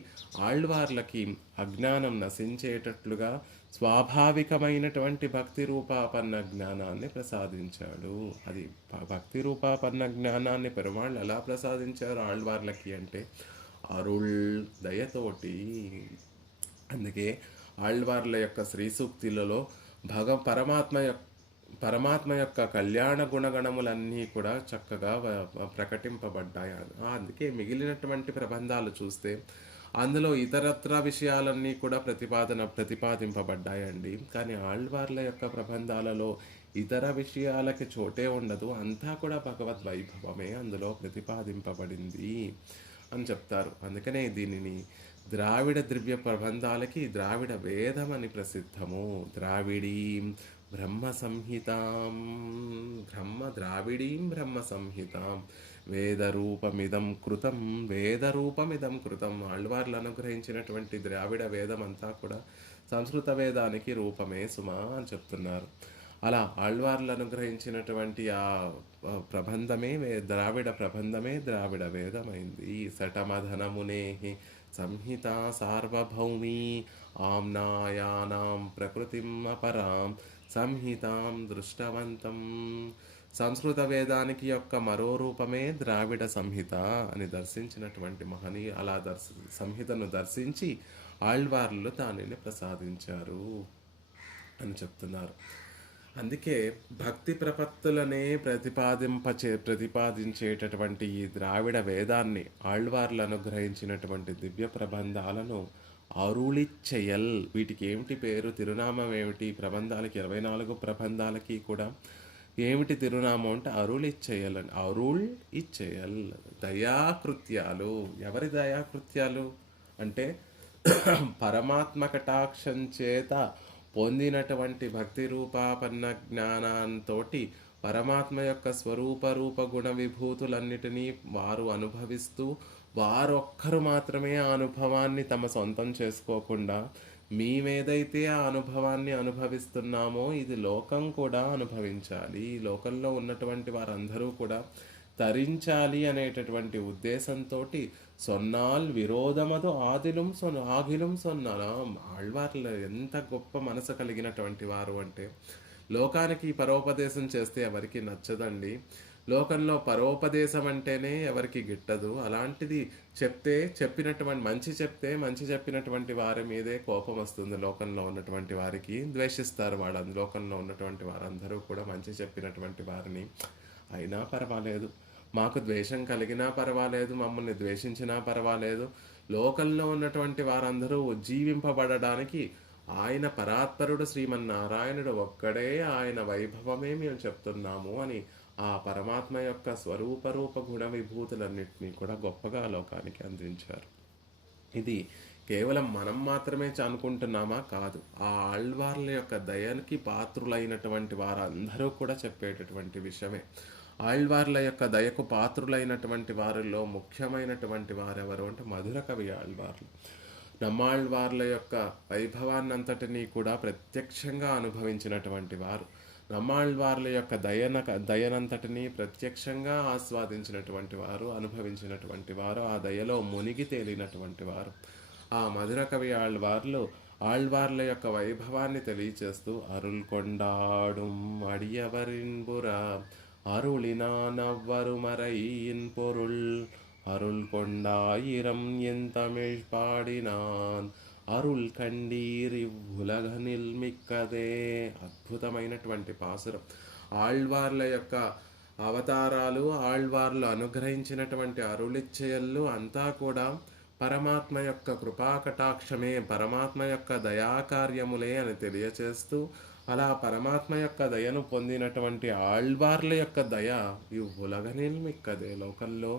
ఆళ్వార్లకి అజ్ఞానం నశించేటట్లుగా స్వాభావికమైనటువంటి భక్తి రూపాపన్న జ్ఞానాన్ని ప్రసాదించాడు. అది భక్తి రూపాపన్న జ్ఞానాన్ని పెరుమాళ్ళు ఎలా ప్రసాదించారు ఆళ్వార్లకి అంటే, అరుళ్ దయతోటి. అందుకే ఆళ్వార్ల యొక్క శ్రీసూక్తులలో పరమాత్మ యొక్క కళ్యాణ గుణగణములన్నీ కూడా చక్కగా ప్రకటింపబడ్డాయి. అందుకే మిగిలినటువంటి ప్రబంధాలు చూస్తే అందులో ఇతరత్ర విషయాలన్నీ కూడా ప్రతిపాదింపబడ్డాయండి. కానీ ఆళ్వార్ల యొక్క ప్రబంధాలలో ఇతర విషయాలకి చోటే ఉండదు. అంతా కూడా భగవద్ వైభవమే అందులో ప్రతిపాదింపబడింది అని చెప్తారు. అందుకనే దీనిని ద్రావిడ దివ్య ప్రబంధాలకి ద్రావిడ వేదం అని ప్రసిద్ధము. ద్రావిడీం బ్రహ్మ సంహితాం, ద్రావిడీం బ్రహ్మ సంహితాం వేదరూపమిదం కృతం. ఆళ్వార్లు అనుగ్రహించినటువంటి ద్రావిడ వేదం అంతా కూడా సంస్కృత వేదానికి రూపమే సుమా అని చెప్తున్నారు. అలా ఆళ్వార్లు అనుగ్రహించినటువంటి ఆ ప్రబంధమే ద్రావిడ ప్రబంధమే ద్రావిడ వేదమైంది. సటమధనమునే సంహిత సార్వభౌమీ ఆమ్నాయానాం ప్రకృతిం అపరాం సంహితాం దృష్టవంతం. సంస్కృత వేదానికి యొక్క మరో రూపమే ద్రావిడ సంహిత అని దర్శించినటువంటి మహనీయ అలా సంహితను దర్శించి ఆళ్వార్లు దానిని ప్రసాదించారు అని చెప్తున్నారు. అందుకే భక్తి ప్రపత్తులనే ప్రతిపాదించేటటువంటి ఈ ద్రావిడ వేదాన్ని ఆళ్వార్లు అనుగ్రహించినటువంటి దివ్య ప్రబంధాలను అరుళిచ్చెయల్. వీటికి ఏమిటి పేరు, తిరునామం ఏమిటి? ప్రబంధాలకి 24 ప్రబంధాలకి కూడా ఏమిటి తిరునామం అంటే అరుళిచ్చెయల్. అరుళ్ ఇచ్చెయల్ దయాకృత్యాలు. ఎవరి దయాకృత్యాలు అంటే, పరమాత్మ కటాక్షం చేత పొందినటువంటి భక్తి రూపాపన్న జ్ఞానంతో పరమాత్మ యొక్క స్వరూప రూప గుణ విభూతులన్నిటినీ వారు అనుభవిస్తూ వారొక్కరు మాత్రమే ఆ అనుభవాన్ని తమ సొంతం చేసుకోకుండా మేమేదైతే ఆ అనుభవాన్ని అనుభవిస్తున్నామో ఇది లోకం కూడా అనుభవించాలి, ఈ లోకంలో ఉన్నటువంటి వారందరూ కూడా తరించాలి అనేటటువంటి ఉద్దేశంతో సొన్నాల్ విరోధమదు ఆగిலும் సొన్నాం. ఆళ్వార్లు ఎంత గొప్ప మనసు కలిగినటువంటి వారు అంటే, లోకానికి పరోపదేశం చేస్తే ఎవరికి నచ్చదండి. లోకంలో పరోపదేశం అంటేనే ఎవరికి గిట్టదు. అలాంటిది మంచి చెప్పినటువంటి వారి మీదే కోపం వస్తుంది. లోకంలో ఉన్నటువంటి వారికి ద్వేషిస్తారు. లోకంలో ఉన్నటువంటి వారందరూ కూడా మంచి చెప్పినటువంటి వారిని. అయినా పర్వాలేదు, మాకు ద్వేషం కలిగినా పర్వాలేదు, మమ్మల్ని ద్వేషించినా పర్వాలేదు, లోకంలో ఉన్నటువంటి వారందరూ ఉజ్జీవింపబడడానికి ఆయన పరాత్పరుడు శ్రీమన్నారాయణుడు ఒక్కడే, ఆయన వైభవమే మేము చెప్తున్నాము అని ఆ పరమాత్మ యొక్క స్వరూప గుణ విభూతులన్నింటినీ కూడా గొప్పగా లోకానికి అందించారు. ఇది కేవలం మనం మాత్రమే అనుకుంటున్నామా? కాదు. ఆ ఆళ్వార్ల యొక్క దయకి పాత్రులైనటువంటి వారందరూ కూడా చెప్పేటటువంటి విషయమే. ఆళ్వార్ల యొక్క దయకు పాత్రులైనటువంటి వారిలో ముఖ్యమైనటువంటి వారెవరు అంటే మధుర కవి ఆళ్వార్లు. నమ్మాళ్వార్ల యొక్క వైభవాన్నంతటినీ కూడా ప్రత్యక్షంగా అనుభవించినటువంటి వారు. నమ్మాళ్వార్ల యొక్క దయనంతటినీ ప్రత్యక్షంగా ఆస్వాదించినటువంటి వారు, అనుభవించినటువంటి వారు, ఆ దయలో మునిగి తేలినటువంటి వారు. ఆ మధుర కవి ఆళ్వార్ల యొక్క వైభవాన్ని తెలియచేస్తూ అరుల్ కొండాడుం అడియవరిన్బురా அருளினா நவ்வரு மறையின் பொருள் அருள் கொண்டாயிரம் என் தமிழ் பாடினான் అరుల్ కండీర్ ఇవ్వులగనిల్ మిక్కదే. అద్భుతమైనటువంటి పాసురం. ఆళ్వార్ల యొక్క అవతారాలు, ఆళ్వార్లు అనుగ్రహించినటువంటి అరుళిచ్చయళ్ళు అంతా కూడా పరమాత్మ యొక్క కృపాకటాక్షమే, పరమాత్మ యొక్క దయాకార్యములే అని తెలియచేస్తూ, అలా పరమాత్మ యొక్క దయను పొందినటువంటి ఆళ్వార్ల యొక్క దయ ఈ ఉలగనిల్ మిక్కదే, లోకంలో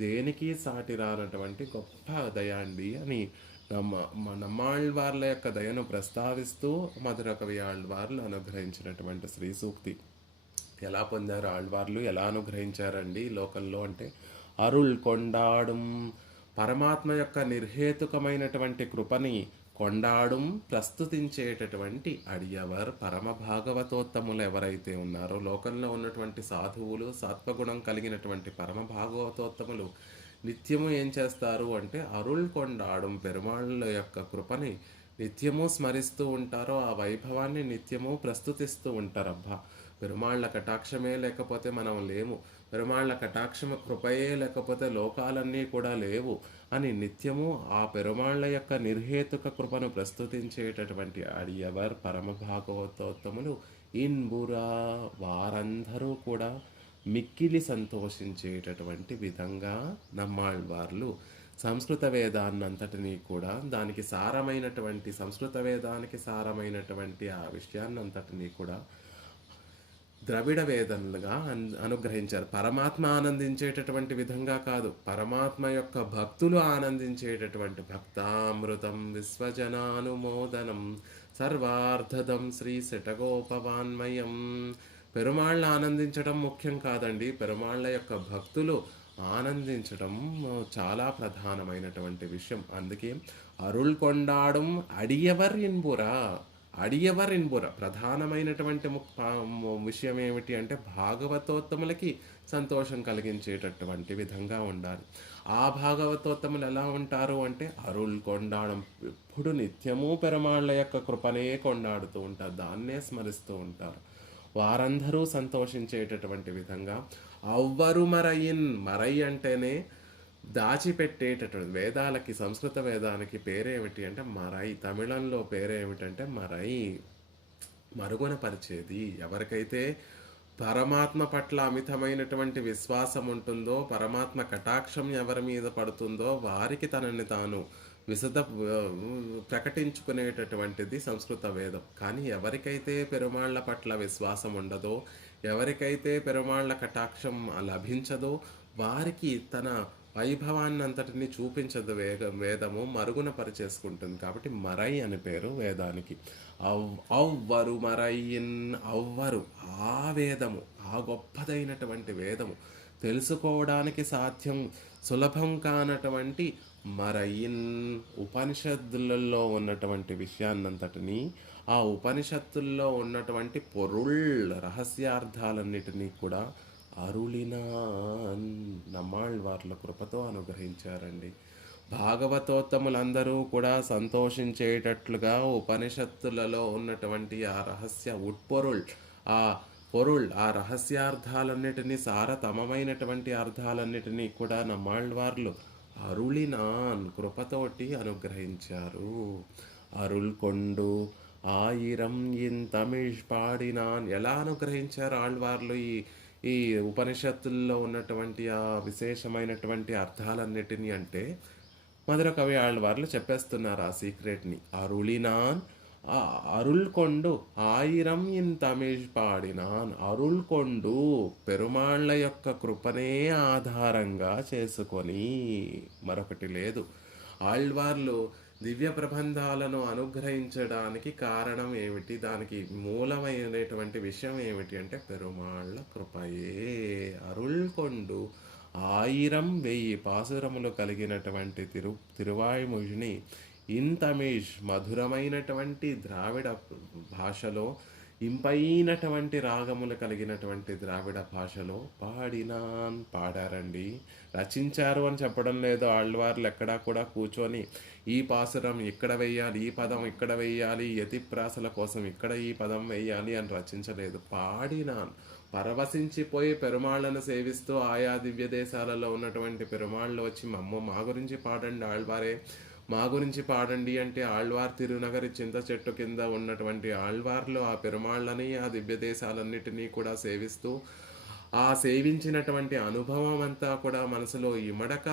దేనికి సాటి రానటువంటి గొప్ప దయ అండి అని నమ్మాళ్వార్ల యొక్క దయను ప్రస్తావిస్తూ మధుర కవి ఆళ్వార్లు అనుగ్రహించినటువంటి శ్రీ సూక్తి. ఎలా పొందారు ఆళ్వార్లు, ఎలా అనుగ్రహించారండి లోకంలో అంటే, అరుళ్ కొండాడుం, పరమాత్మ యొక్క నిర్హేతుకమైనటువంటి కృపని కొండాడుం ప్రస్తుతించేటటువంటి అడియవర్, పరమ భాగవతోత్తములు ఎవరైతే ఉన్నారో, లోకంలో ఉన్నటువంటి సాధువులు, సత్వగుణం కలిగినటువంటి పరమ భాగవతోత్తములు నిత్యము ఏం చేస్తారు అంటే అరుళ్ కొండాడుం, పెరుమాళ్ళ యొక్క కృపని నిత్యము స్మరిస్తూ ఉంటారో, ఆ వైభవాన్ని నిత్యము ప్రస్తుతిస్తూ ఉంటారు. అబ్బా, పెరుమాళ్ళ కటాక్షమే లేకపోతే మనం లేము, పెరుమాళ్ళ కటాక్షమ కృపయే లేకపోతే లోకాలన్నీ కూడా లేవు అని నిత్యము ఆ పెరుమాళ్ళ యొక్క నిర్హేతుక కృపను ప్రస్తుతించేటటువంటి అడియవర్ పరమ భాగవతోత్తములు ఇన్బురా, వారందరూ కూడా మిక్కిలి సంతోషించేటటువంటి విధంగా నమ్మాళ్వార్లు సంస్కృత వేదాన్నంతటినీ కూడా, దానికి సారమైనటువంటి సంస్కృత వేదానికి సారమైనటువంటి ఆ విషయాన్నంతటినీ కూడా ద్రవిడ వేదనలుగా అనుగ్రహించారు. పరమాత్మ ఆనందించేటటువంటి విధంగా కాదు, పరమాత్మ యొక్క భక్తులు ఆనందించేటటువంటి భక్తామృతం విశ్వజనానుమోదనం సర్వార్థదం శ్రీ శటగోపవాన్మయం. పెరుమాళ్ళ ఆనందించడం ముఖ్యం కాదండి, పెరుమాళ్ళ యొక్క భక్తులు ఆనందించడం చాలా ప్రధానమైనటువంటి విషయం. అందుకే అరుళ్ కొండాడం అడియవర్ ఇన్బుర ప్రధానమైనటువంటి విషయం ఏమిటి అంటే భాగవతోత్తములకి సంతోషం కలిగించేటటువంటి విధంగా ఉండాలి. ఆ భాగవతోత్తములు ఎలా ఉంటారు అంటే అరుళ్ కొండాడం, ఎప్పుడు నిత్యము పెరుమాళ్ళ యొక్క కృపనే కొండాడుతూ ఉంటారు, దాన్నే స్మరిస్తూ ఉంటారు. వారందరూ సంతోషించేటటువంటి విధంగా అవ్వరు మరై అంటేనే దాచిపెట్టేటటువంటి, వేదాలకి సంస్కృత వేదానికి పేరేమిటి అంటే మరై, తమిళంలో పేరేమిటంటే మరై, మరుగున పరిచేది. ఎవరికైతే పరమాత్మ పట్ల అమితమైనటువంటి విశ్వాసం ఉంటుందో, పరమాత్మ కటాక్షం ఎవరి మీద పడుతుందో వారికి తనని తాను ప్రకటించుకునేటటువంటిది సంస్కృత వేదం. కానీ ఎవరికైతే పెరుమాళ్ళ పట్ల విశ్వాసం ఉండదో, ఎవరికైతే పెరుమాళ్ళ కటాక్షం లభించదో వారికి తన వైభవాన్నంతటిని చూపించదు వేదము, మరుగున పరిచేసుకుంటుంది. కాబట్టి మరై అని పేరు వేదానికి. అవ్వరు మరైన్, అవ్వరు ఆ వేదము, ఆ గొప్పదైనటువంటి వేదము తెలుసుకోవడానికి సులభం కానటువంటి మరయిన్ ఉపనిషత్తులలో ఉన్నటువంటి విషయాన్నంతటినీ, ఆ ఉపనిషత్తుల్లో ఉన్నటువంటి రహస్యార్థాలన్నిటినీ కూడా అరుళినాన్ నమ్మాళ్వార్ల కృపతో అనుగ్రహించారండి. భాగవతోత్తములందరూ కూడా సంతోషించేటట్లుగా ఉపనిషత్తులలో ఉన్నటువంటి ఆ రహస్య ఆ ఆ రహస్యార్థాలన్నిటినీ, సారతమమైనటువంటి అర్థాలన్నిటినీ కూడా నమ్మాళ్వార్లు అరుళినాన్ కృపతోటి అనుగ్రహించారు. అరుల్ కొండు ఆయిరం ఇన్ తమిళ్ పాడినాన్. ఎలా అనుగ్రహించారు ఆళ్వార్లు ఈ ఉపనిషత్తుల్లో ఉన్నటువంటి ఆ విశేషమైనటువంటి అర్థాలన్నిటినీ అంటే, మధుర కవి ఆళ్వార్లు చెప్పేస్తున్నారు ఆ సీక్రెట్ని. అరుళినాన్ అరుల్ కొండు ఆయిరం ఇన్ తమిళ్ పాడినాన్. అరుల్ కొండు పెరుమాళ్ళ యొక్క కృపనే ఆధారంగా చేసుకొని, మరొకటి లేదు. ఆళ్వార్లు దివ్య ప్రబంధాలను అనుగ్రహించడానికి కారణం ఏమిటి, దానికి మూలమైనటువంటి విషయం ఏమిటి అంటే పెరుమాళ్ళ కృపయే. అరుల్ కొండు 1000 పాసురములు కలిగినటువంటి తిరువాయ్మొழிని తమిళ్ మధురమైనటువంటి ద్రావిడ భాషలో, ఇంపైనటువంటి రాగములు కలిగినటువంటి ద్రావిడ భాషలో పాడారండి. రచించారు అని చెప్పడం లేదు. ఆళ్వార్లు ఎక్కడా కూడా కూర్చొని ఈ పాసురం ఇక్కడ వెయ్యాలి, ఈ పదం ఇక్కడ వెయ్యాలి, యతిప్రాసల కోసం ఇక్కడ ఈ పదం వెయ్యాలి అని రచించలేదు. పరవశించిపోయి పెరుమాళ్లను సేవిస్తూ ఆయా దివ్య దేశాలలో ఉన్నటువంటి పెరుమాళ్ళు వచ్చి మా గురించి పాడండి ఆళ్వారే, మా గురించి పాడండి అంటే, ఆళ్వార్ తిరునగరి చింత చెట్టు కింద ఉన్నటువంటి ఆళ్వార్లు ఆ పెరుమాళ్ళని, ఆ దివ్య దేశాలన్నిటినీ కూడా సేవిస్తూ, ఆ సేవించినటువంటి అనుభవం అంతా కూడా మనసులో ఇమడక,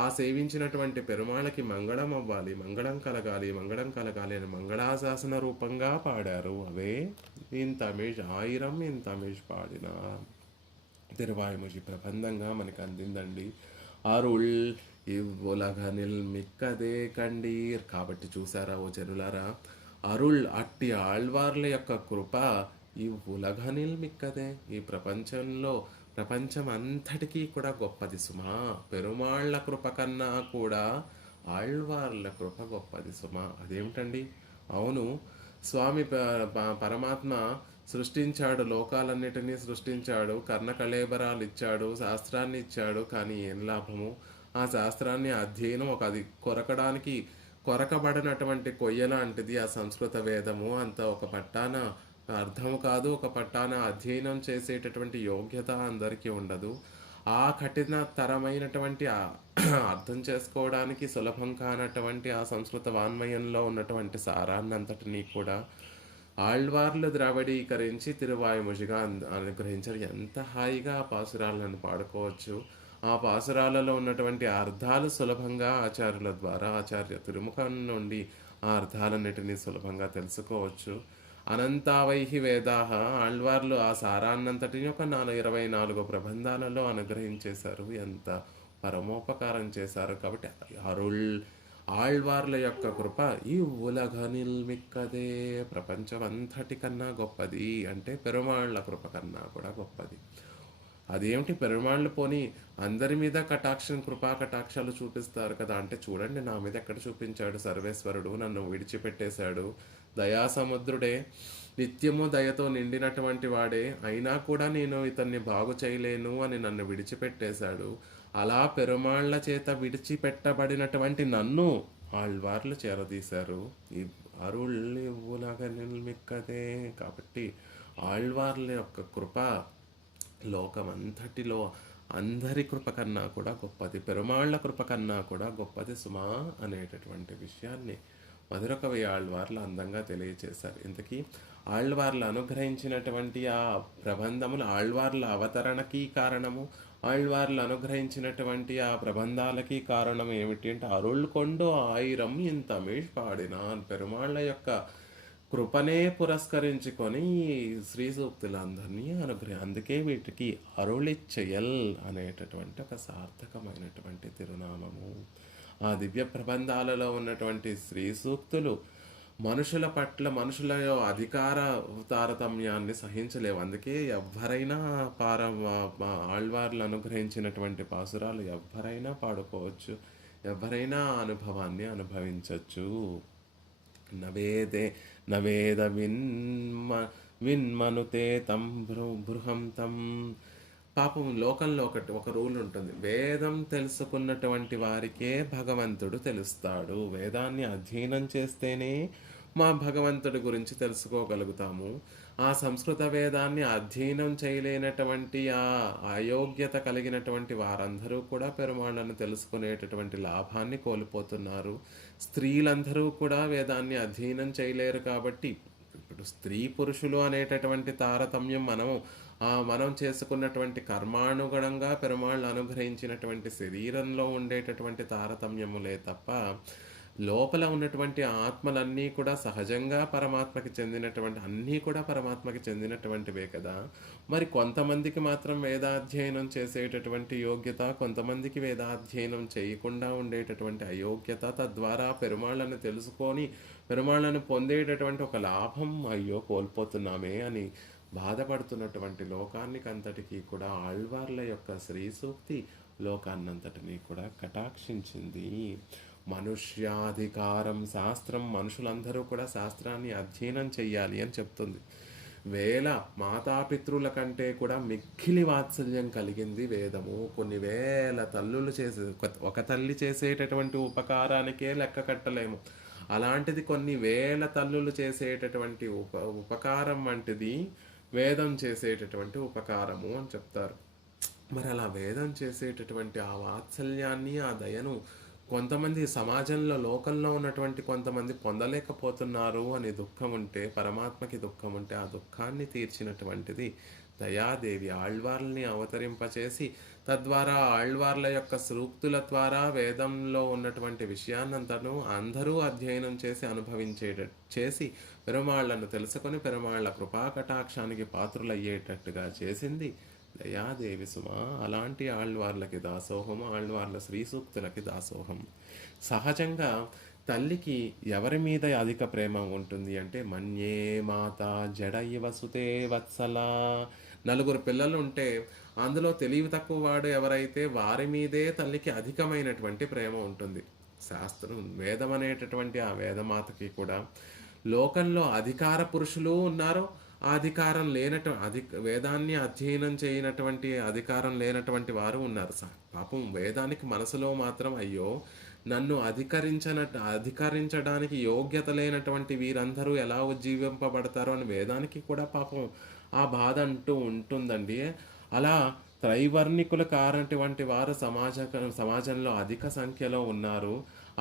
ఆ సేవించినటువంటి పెరుమాళ్ళకి మంగళం అవ్వాలి, మంగళం కలగాలి అని మంగళాశాసన రూపంగా పాడారు. Away in Tamil 1000 in Tamil పాడిన తిరువాయ్మొഴി ప్రబంధంగా మనకు అందిందండి. అరుళ్ ఇవ్వులగనిల్ మిక్కదే కండీర్. కాబట్టి చూసారా ఓ జనులారా, అరుళ్ అట్టి ఆళ్వార్ల యొక్క కృప ఇవ్వులగనిల్ మిక్కదే, ఈ ప్రపంచం అంతటికీ కూడా గొప్పది సుమా. పెరుమాళ్ల కృప కన్నా కూడా ఆళ్వార్ల కృప గొప్పది సుమా. అదేమిటండి? అవును, స్వామి పరమాత్మ సృష్టించాడు, లోకాలన్నిటినీ సృష్టించాడు, కర్ణకళేబరాలు ఇచ్చాడు, శాస్త్రాన్ని ఇచ్చాడు. కానీ ఏం లాభము? ఆ శాస్త్రాన్ని అధ్యయనం అది కొరకబడినటువంటి కొయ్య లాంటిది ఆ సంస్కృత వేదము. అంత ఒక పట్టాన అర్థము కాదు, ఒక పట్టాన అధ్యయనం చేసేటటువంటి యోగ్యత అందరికీ ఉండదు. ఆ కఠినతరమైనటువంటి అర్థం చేసుకోవడానికి సులభం కానటువంటి ఆ సంస్కృత వాన్మయంలో ఉన్నటువంటి సారాన్నంతటినీ కూడా ఆళ్వార్లు ద్రావిడీకరించి తిరువాయ్మొழிగా అనుగ్రహించారు. ఎంత హాయిగా ఆ పాసురాలను పాడుకోవచ్చు. ఆ పాసురాలలో ఉన్నటువంటి అర్థాలు సులభంగా ఆచార్యుల ద్వారా, ఆచార్య తిరుముఖం నుండి ఆ అర్థాలన్నిటినీ సులభంగా తెలుసుకోవచ్చు. అనంతావైహి వేదాహ, ఆళ్వార్లు ఆ సారాన్నంతటిని ఒక 24 ప్రబంధాలలో అనుగ్రహించేశారు. ఎంత పరమోపకారం చేశారు. కాబట్టి అరుళ్ ఆళ్వార్ల యొక్క కృప ఈ ఉలగనిల్ మిక్కదే, ప్రపంచం అంతటికన్నా గొప్పది అంటే పెరుమాళ్ల కృప కన్నా కూడా గొప్పది. అదేమిటి పెరుమాళ్ళు పోని అందరి మీద కృపా కటాక్షాలు చూపిస్తారు కదా అంటే, చూడండి నా మీద ఎక్కడ చూపించాడు సర్వేశ్వరుడు, నన్ను విడిచిపెట్టేశాడు. దయాసముద్రుడే, నిత్యము దయతో నిండినటువంటి వాడే, అయినా కూడా నేను ఇతన్ని బాగు చేయలేను అని నన్ను విడిచిపెట్టేశాడు. అలా పెరుమాళ్ల చేత విడిచిపెట్టబడినటువంటి నన్ను ఆళ్వార్లు చేరదీశారు. ఈ అరుళ్ళివ్వులాగా నిల్మిక్కదే. కాబట్టి ఆళ్వార్ల యొక్క కృప లోకమంతటిలో అందరి కృప కన్నా కూడా గొప్పది, పెరుమాళ్ల కృప కన్నా కూడా గొప్పది సుమా అనేటటువంటి విషయాన్ని మధురకవి ఆళ్వార్లు అందంగా తెలియచేశారు. ఇంతకీ ఆళ్వార్లు అనుగ్రహించినటువంటి ఆ ప్రబంధములు ఆళ్వార్ల అవతరణకి కారణము, ఆళ్వార్లు అనుగ్రహించినటువంటి ఆ ప్రబంధాలకి కారణం ఏమిటి అంటే, అరుళ్ కొండు 1000 ఇన్ తమిళ్ పాడినాన్. పెరుమాళ్ల యొక్క కృపనే పురస్కరించుకొని శ్రీ సూక్తులందరినీ అందుకే వీటికి అరుళిచ్చయల్ అనేటటువంటి ఒక సార్థకమైనటువంటి తిరునామము. ఆ దివ్య ప్రబంధాలలో ఉన్నటువంటి శ్రీ సూక్తులు మనుషుల పట్ల మనుషుల అధికార తారతమ్యాన్ని సహించలేవు. అందుకే ఎవ్వరైనా ఆళ్వార్లు అనుగ్రహించినటువంటి పాసురాలు ఎవ్వరైనా పాడుకోవచ్చు. ఎవ్వరైనా ఆ అనుభవాన్ని అనుభవించచ్చు. నవేదే నవేద విన్మనుతే తం బృహం తం. పాపం లోకంలో ఒక రూల్ ఉంటుంది. వేదం తెలుసుకున్నటువంటి వారికే భగవంతుడు తెలుస్తాడు. వేదాన్ని అధ్యయనం చేస్తేనే మా భగవంతుడి గురించి తెలుసుకోగలుగుతాము. ఆ సంస్కృత వేదాన్ని అధ్యయనం చేయలేనటువంటి ఆ అయోగ్యత కలిగినటువంటి వారందరూ కూడా పెరుమాళ్ళను తెలుసుకునేటటువంటి లాభాన్ని కోల్పోతున్నారు. స్త్రీలందరూ కూడా వేదాన్ని అధ్యయనం చేయలేరు. కాబట్టి ఇప్పుడు స్త్రీ పురుషులు అనేటటువంటి తారతమ్యం మనం చేసుకున్నటువంటి కర్మానుగుణంగా పెరుమాళ్ళు అనుగ్రహించినటువంటి శరీరంలో ఉండేటటువంటి తారతమ్యములే తప్ప లోపల ఉన్నటువంటి ఆత్మలన్నీ కూడా సహజంగా పరమాత్మకి చెందినటువంటి అన్నీ కూడా పరమాత్మకి చెందినటువంటివే కదా. మరి కొంతమందికి మాత్రం వేదాధ్యయనం చేసేటటువంటి యోగ్యత, కొంతమందికి వేదాధ్యయనం చేయకుండా ఉండేటటువంటి అయోగ్యత, తద్వారా పెరుమాళ్ళను తెలుసుకొని పెరుమాళ్ళను పొందేటటువంటి ఒక లాభం అయ్యో కోల్పోతున్నామే అని బాధపడుతున్నటువంటి లోకానికంతటికీ కూడా ఆళ్వార్ల యొక్క శ్రీ సూక్తి లోకాన్నంతటినీ కూడా కటాక్షించింది. మనుష్యాధికారం శాస్త్రం, మనుషులందరూ కూడా శాస్త్రాన్ని అధ్యయనం చెయ్యాలి అని చెప్తుంది. వేల మాతాపితృల కంటే కూడా మిక్కిలి వాత్సల్యం కలిగింది వేదము. కొన్ని వేల తల్లులు చేసే ఒక తల్లి చేసేటటువంటి ఉపకారానికే లెక్క కట్టలేము. అలాంటిది కొన్ని వేల తల్లులు చేసేటటువంటి ఉపకారం వంటిది వేదం చేసేటటువంటి ఉపకారము అని చెప్తారు. మరి అలా వేదం చేసేటటువంటి ఆ వాత్సల్యాన్ని, ఆ దయను కొంతమంది సమాజంలో లోకంలో ఉన్నటువంటి కొంతమంది పొందలేకపోతున్నారు అని దుఃఖం ఉంటే, పరమాత్మకి దుఃఖం ఉంటే, ఆ దుఃఖాన్ని తీర్చినటువంటిది దయాదేవి ఆళ్వార్లని అవతరింపచేసి తద్వారా ఆళ్వార్ల యొక్క సూక్తుల ద్వారా వేదంలో ఉన్నటువంటి విషయాన్నంతను అందరూ అధ్యయనం చేసి చేసి పెరుమాళ్లను తెలుసుకొని పెరుమాళ్ల కృపాకటాక్షానికి పాత్రులయ్యేటట్టుగా చేసింది దయాదేవి సుమా. అలాంటి ఆళ్వార్లకి దాసోహం, ఆళ్వార్ల శ్రీ సూక్తులకి దాసోహం. సహజంగా తల్లికి ఎవరి మీద అధిక ప్రేమ ఉంటుంది అంటే, మన్యే మాత జడ ఇవ సుతే వత్సల. నలుగురు పిల్లలు ఉంటే అందులో తెలివి తక్కువ వాడు ఎవరైతే వారి మీదే తల్లికి అధికమైనటువంటి ప్రేమ ఉంటుంది. శాస్త్రం వేదం అనేటటువంటి ఆ వేదమాతకి కూడా లోకంలో అధికార పురుషులు ఉన్నారు, ఆ అధికారం వేదాన్ని అధ్యయనం చేయనటువంటి అధికారం లేనటువంటి వారు ఉన్నారు. పాపం వేదానికి మనసులో మాత్రం అయ్యో నన్ను అధికరించడానికి యోగ్యత లేనటువంటి వీరందరూ ఎలా ఉజ్జీవింపబడతారో అని వేదానికి కూడా పాపం ఆ బాధ అంటూ ఉంటుందండి. అలా త్రైవర్ణికుల కారణటువంటి వారు సమాజంలో అధిక సంఖ్యలో ఉన్నారు.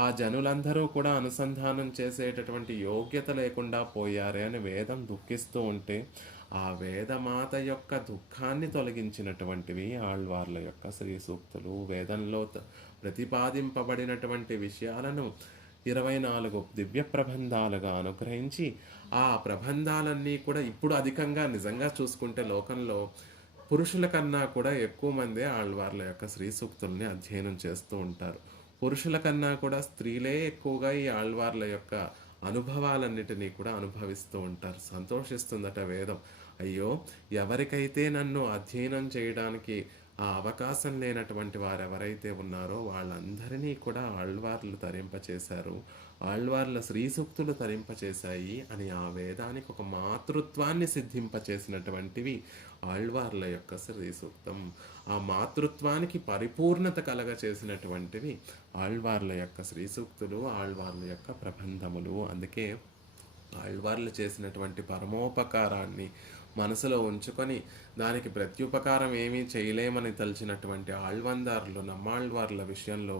ఆ జనులందరూ కూడా అనుసంధానం చేసేటటువంటి యోగ్యత లేకుండా పోయారే అని వేదం దుఃఖిస్తూ ఉంటే, ఆ వేదమాత యొక్క దుఃఖాన్ని తొలగించినటువంటివి ఆళ్వార్ల యొక్క శ్రీ సూక్తులు. వేదంలో ప్రతిపాదింపబడినటువంటి విషయాలను 24 దివ్య ప్రబంధాలుగా అనుగ్రహించి, ఆ ప్రబంధాలన్నీ కూడా ఇప్పుడు అధికంగా నిజంగా చూసుకుంటే లోకంలో పురుషుల కన్నా కూడా ఎక్కువ మందే ఆళ్వార్ల యొక్క శ్రీ సూక్తుల్ని అధ్యయనం చేస్తూ ఉంటారు. పురుషుల కన్నా కూడా స్త్రీలే ఎక్కువగా ఈ ఆళ్వార్ల యొక్క అనుభవాలన్నిటినీ కూడా అనుభవిస్తూ ఉంటారు. సంతోషిస్తుందట వేదం. అయ్యో ఎవరికైతే నన్ను అధ్యయనం చేయడానికి ఆ అవకాశం లేనటువంటి వారు ఎవరైతే ఉన్నారో వాళ్ళందరినీ కూడా ఆళ్వార్లు తరింపచేశారు, ఆళ్వార్ల శ్రీ సూక్తులు తరింపచేశాయి అని ఆ వేదానికి ఒక మాతృత్వాన్ని సిద్ధింపచేసినటువంటివి ఆళ్వార్ల యొక్క శ్రీ సూక్తం. ఆ మాతృత్వానికి పరిపూర్ణత కలగ చేసినటువంటివి ఆళ్వార్ల యొక్క శ్రీ సూక్తులు, ఆళ్వార్ల యొక్క ప్రబంధములు. అందుకే ఆళ్వార్లు చేసినటువంటి పరమోపకారాన్ని మనసులో ఉంచుకొని దానికి ప్రత్యుపకారం ఏమీ చేయలేమని తలిచినటువంటి ఆళ్వందార్లు నమ్మాళ్వార్ల విషయంలో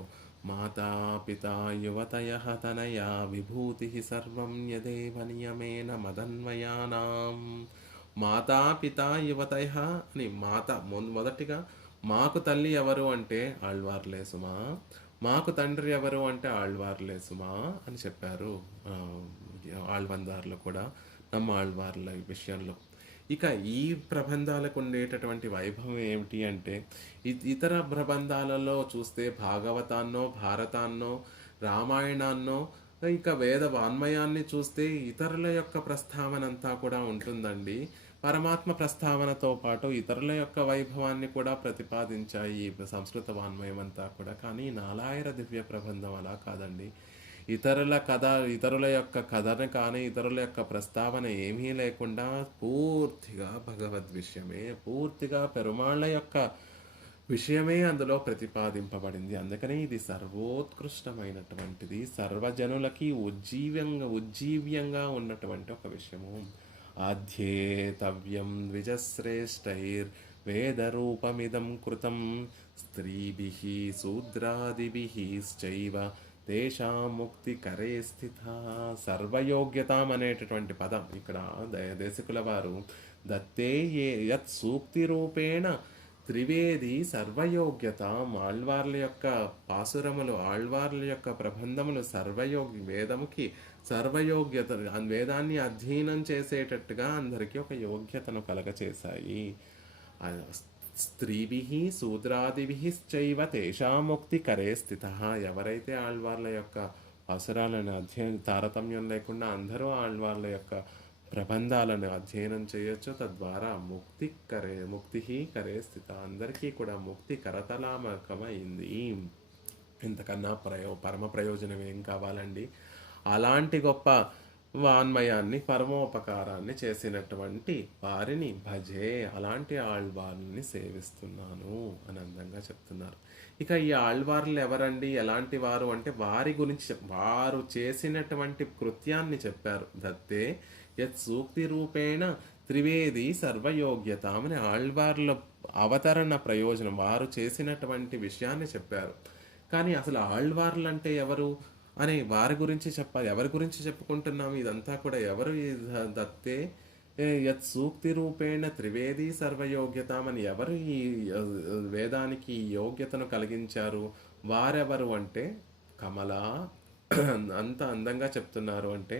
మాతా పితా యువతయ తనయా విభూతి సర్వం యదేవ నియమేన మదన్వయానాం. మాతా పితా యువతయ అని మొదటిగా మాకు తల్లి ఎవరు అంటే ఆళ్వార్లే సుమా, మాకు తండ్రి ఎవరు అంటే ఆళ్వార్లే సుమా అని చెప్పారు ఆళ్వందార్లు కూడా నమ్మ ఆళ్వార్ల విషయంలో. ఇక ఈ ప్రబంధాలకు ఉండేటటువంటి వైభవం ఏమిటి అంటే, ఇతర ప్రబంధాలలో చూస్తే భాగవతాన్నో, భారతాన్నో, రామాయణాన్నో ఇక వేద వాన్మయాన్ని చూస్తే ఇతరుల యొక్క ప్రస్తావన అంతా కూడా ఉంటుందండి. పరమాత్మ ప్రస్తావనతో పాటు ఇతరుల యొక్క వైభవాన్ని కూడా ప్రతిపాదించాయి ఈ సంస్కృత వాన్మయం అంతా కూడా. కానీ నాలాయిర దివ్య ప్రబంధం అలా కాదండి. ఇతరుల కథ, ఇతరుల యొక్క కథను కానీ ఇతరుల యొక్క ప్రస్తావన ఏమీ లేకుండా పూర్తిగా భగవద్ విషయమే, పూర్తిగా పెరుమాళ్ళ యొక్క విషయమే అందులో ప్రతిపాదింపబడింది. అందుకనే ఇది సర్వోత్కృష్టమైనటువంటిది, సర్వజనులకి ఉజ్జీవ్యంగా ఉన్నటువంటి ఒక విషయము. అధ్యేతవ్యం ద్విజశ్రేష్టైర్ వేదరూపమిదం కృతం స్త్రీభిః శూద్రాదిభిః చైవ తేషాం ముక్తి కరే స్థిత. సర్వయోగ్యతాం అనేటటువంటి పదం ఇక్కడ దేశికుల వారు దత్తే యత్ సూక్తి రూపేణ త్రివేది సర్వయోగ్యత, ఆళ్వార్ల యొక్క పాసురములు, ఆళ్వార్ల యొక్క ప్రబంధములు వేదముకి సర్వయోగ్యత, వేదాన్ని అధ్యయనం చేసేటట్టుగా అందరికీ ఒక యోగ్యతను కలగచేశాయి. స్త్రీభిః శూద్రాదిభిః చైవ తేషాం ముక్తి కరే స్థిత. ఎవరైతే ఆళ్వార్ల యొక్క పాసురాలను తారతమ్యం లేకుండా అందరూ ఆళ్వార్ల యొక్క ప్రబంధాలను అధ్యయనం చేయొచ్చు. తద్వారా ముక్తి కరే స్థిత, అందరికీ కూడా ముక్తి కరతలామకమైంది. ఇంతకన్నా పరమ ప్రయోజనం ఏం కావాలండి? అలాంటి గొప్ప వాన్మయాన్ని, పరమోపకారాన్ని చేసినటువంటి వారిని భజే, అలాంటి ఆళ్వార్ని సేవిస్తున్నాను అని అందంగా చెప్తున్నారు. ఇక ఈ ఆళ్వార్లు ఎవరండి, ఎలాంటి వారు అంటే వారి గురించి వారు చేసినటువంటి కృత్యాన్ని చెప్పారు. దత్తే యత్ సూక్తి రూపేణ త్రివేది సర్వయోగ్యతామని ఆళ్వార్ల అవతరణ ప్రయోజనం, వారు చేసినటువంటి విషయాన్ని చెప్పారు. కానీ అసలు ఆళ్వార్లు అంటే ఎవరు అని వారి గురించి చెప్పాలి. ఎవరి గురించి చెప్పుకుంటున్నాము ఇదంతా కూడా? ఎవరు దత్తే యత్ సూక్తి రూపేణ త్రివేది సర్వయోగ్యతామని ఎవరు ఈ వేదానికి యోగ్యతను కలిగించారు? వారెవరు అంటే కమలా. అంత అందంగా చెప్తున్నారు అంటే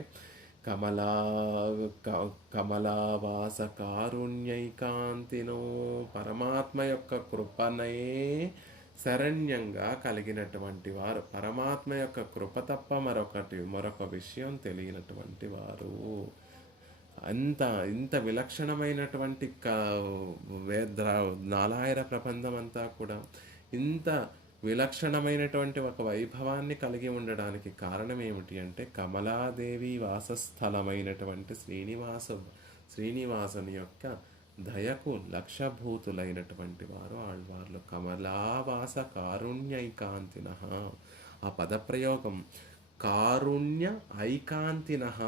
కమలావాస కారుణ్యైకాంతినో, పరమాత్మ యొక్క కృపనే శరణ్యంగా కలిగినటువంటి వారు, పరమాత్మ యొక్క కృప తప్ప మరొక విషయం తెలియనటువంటి వారు. ఇంత విలక్షణమైనటువంటి నాలాయిర ప్రబంధం అంతా కూడా ఇంత విలక్షణమైనటువంటి ఒక వైభవాన్ని కలిగి ఉండడానికి కారణం ఏమిటి అంటే కమలాదేవి వాసస్థలమైనటువంటి శ్రీనివాసుని యొక్క దయకు లక్షభూతులైనటువంటి వారు ఆళ్వార్లు. కమలావాస కారుణ్యైకాంతినః, ఆ పదప్రయోగం కారుణ్య ఐకాంతినః,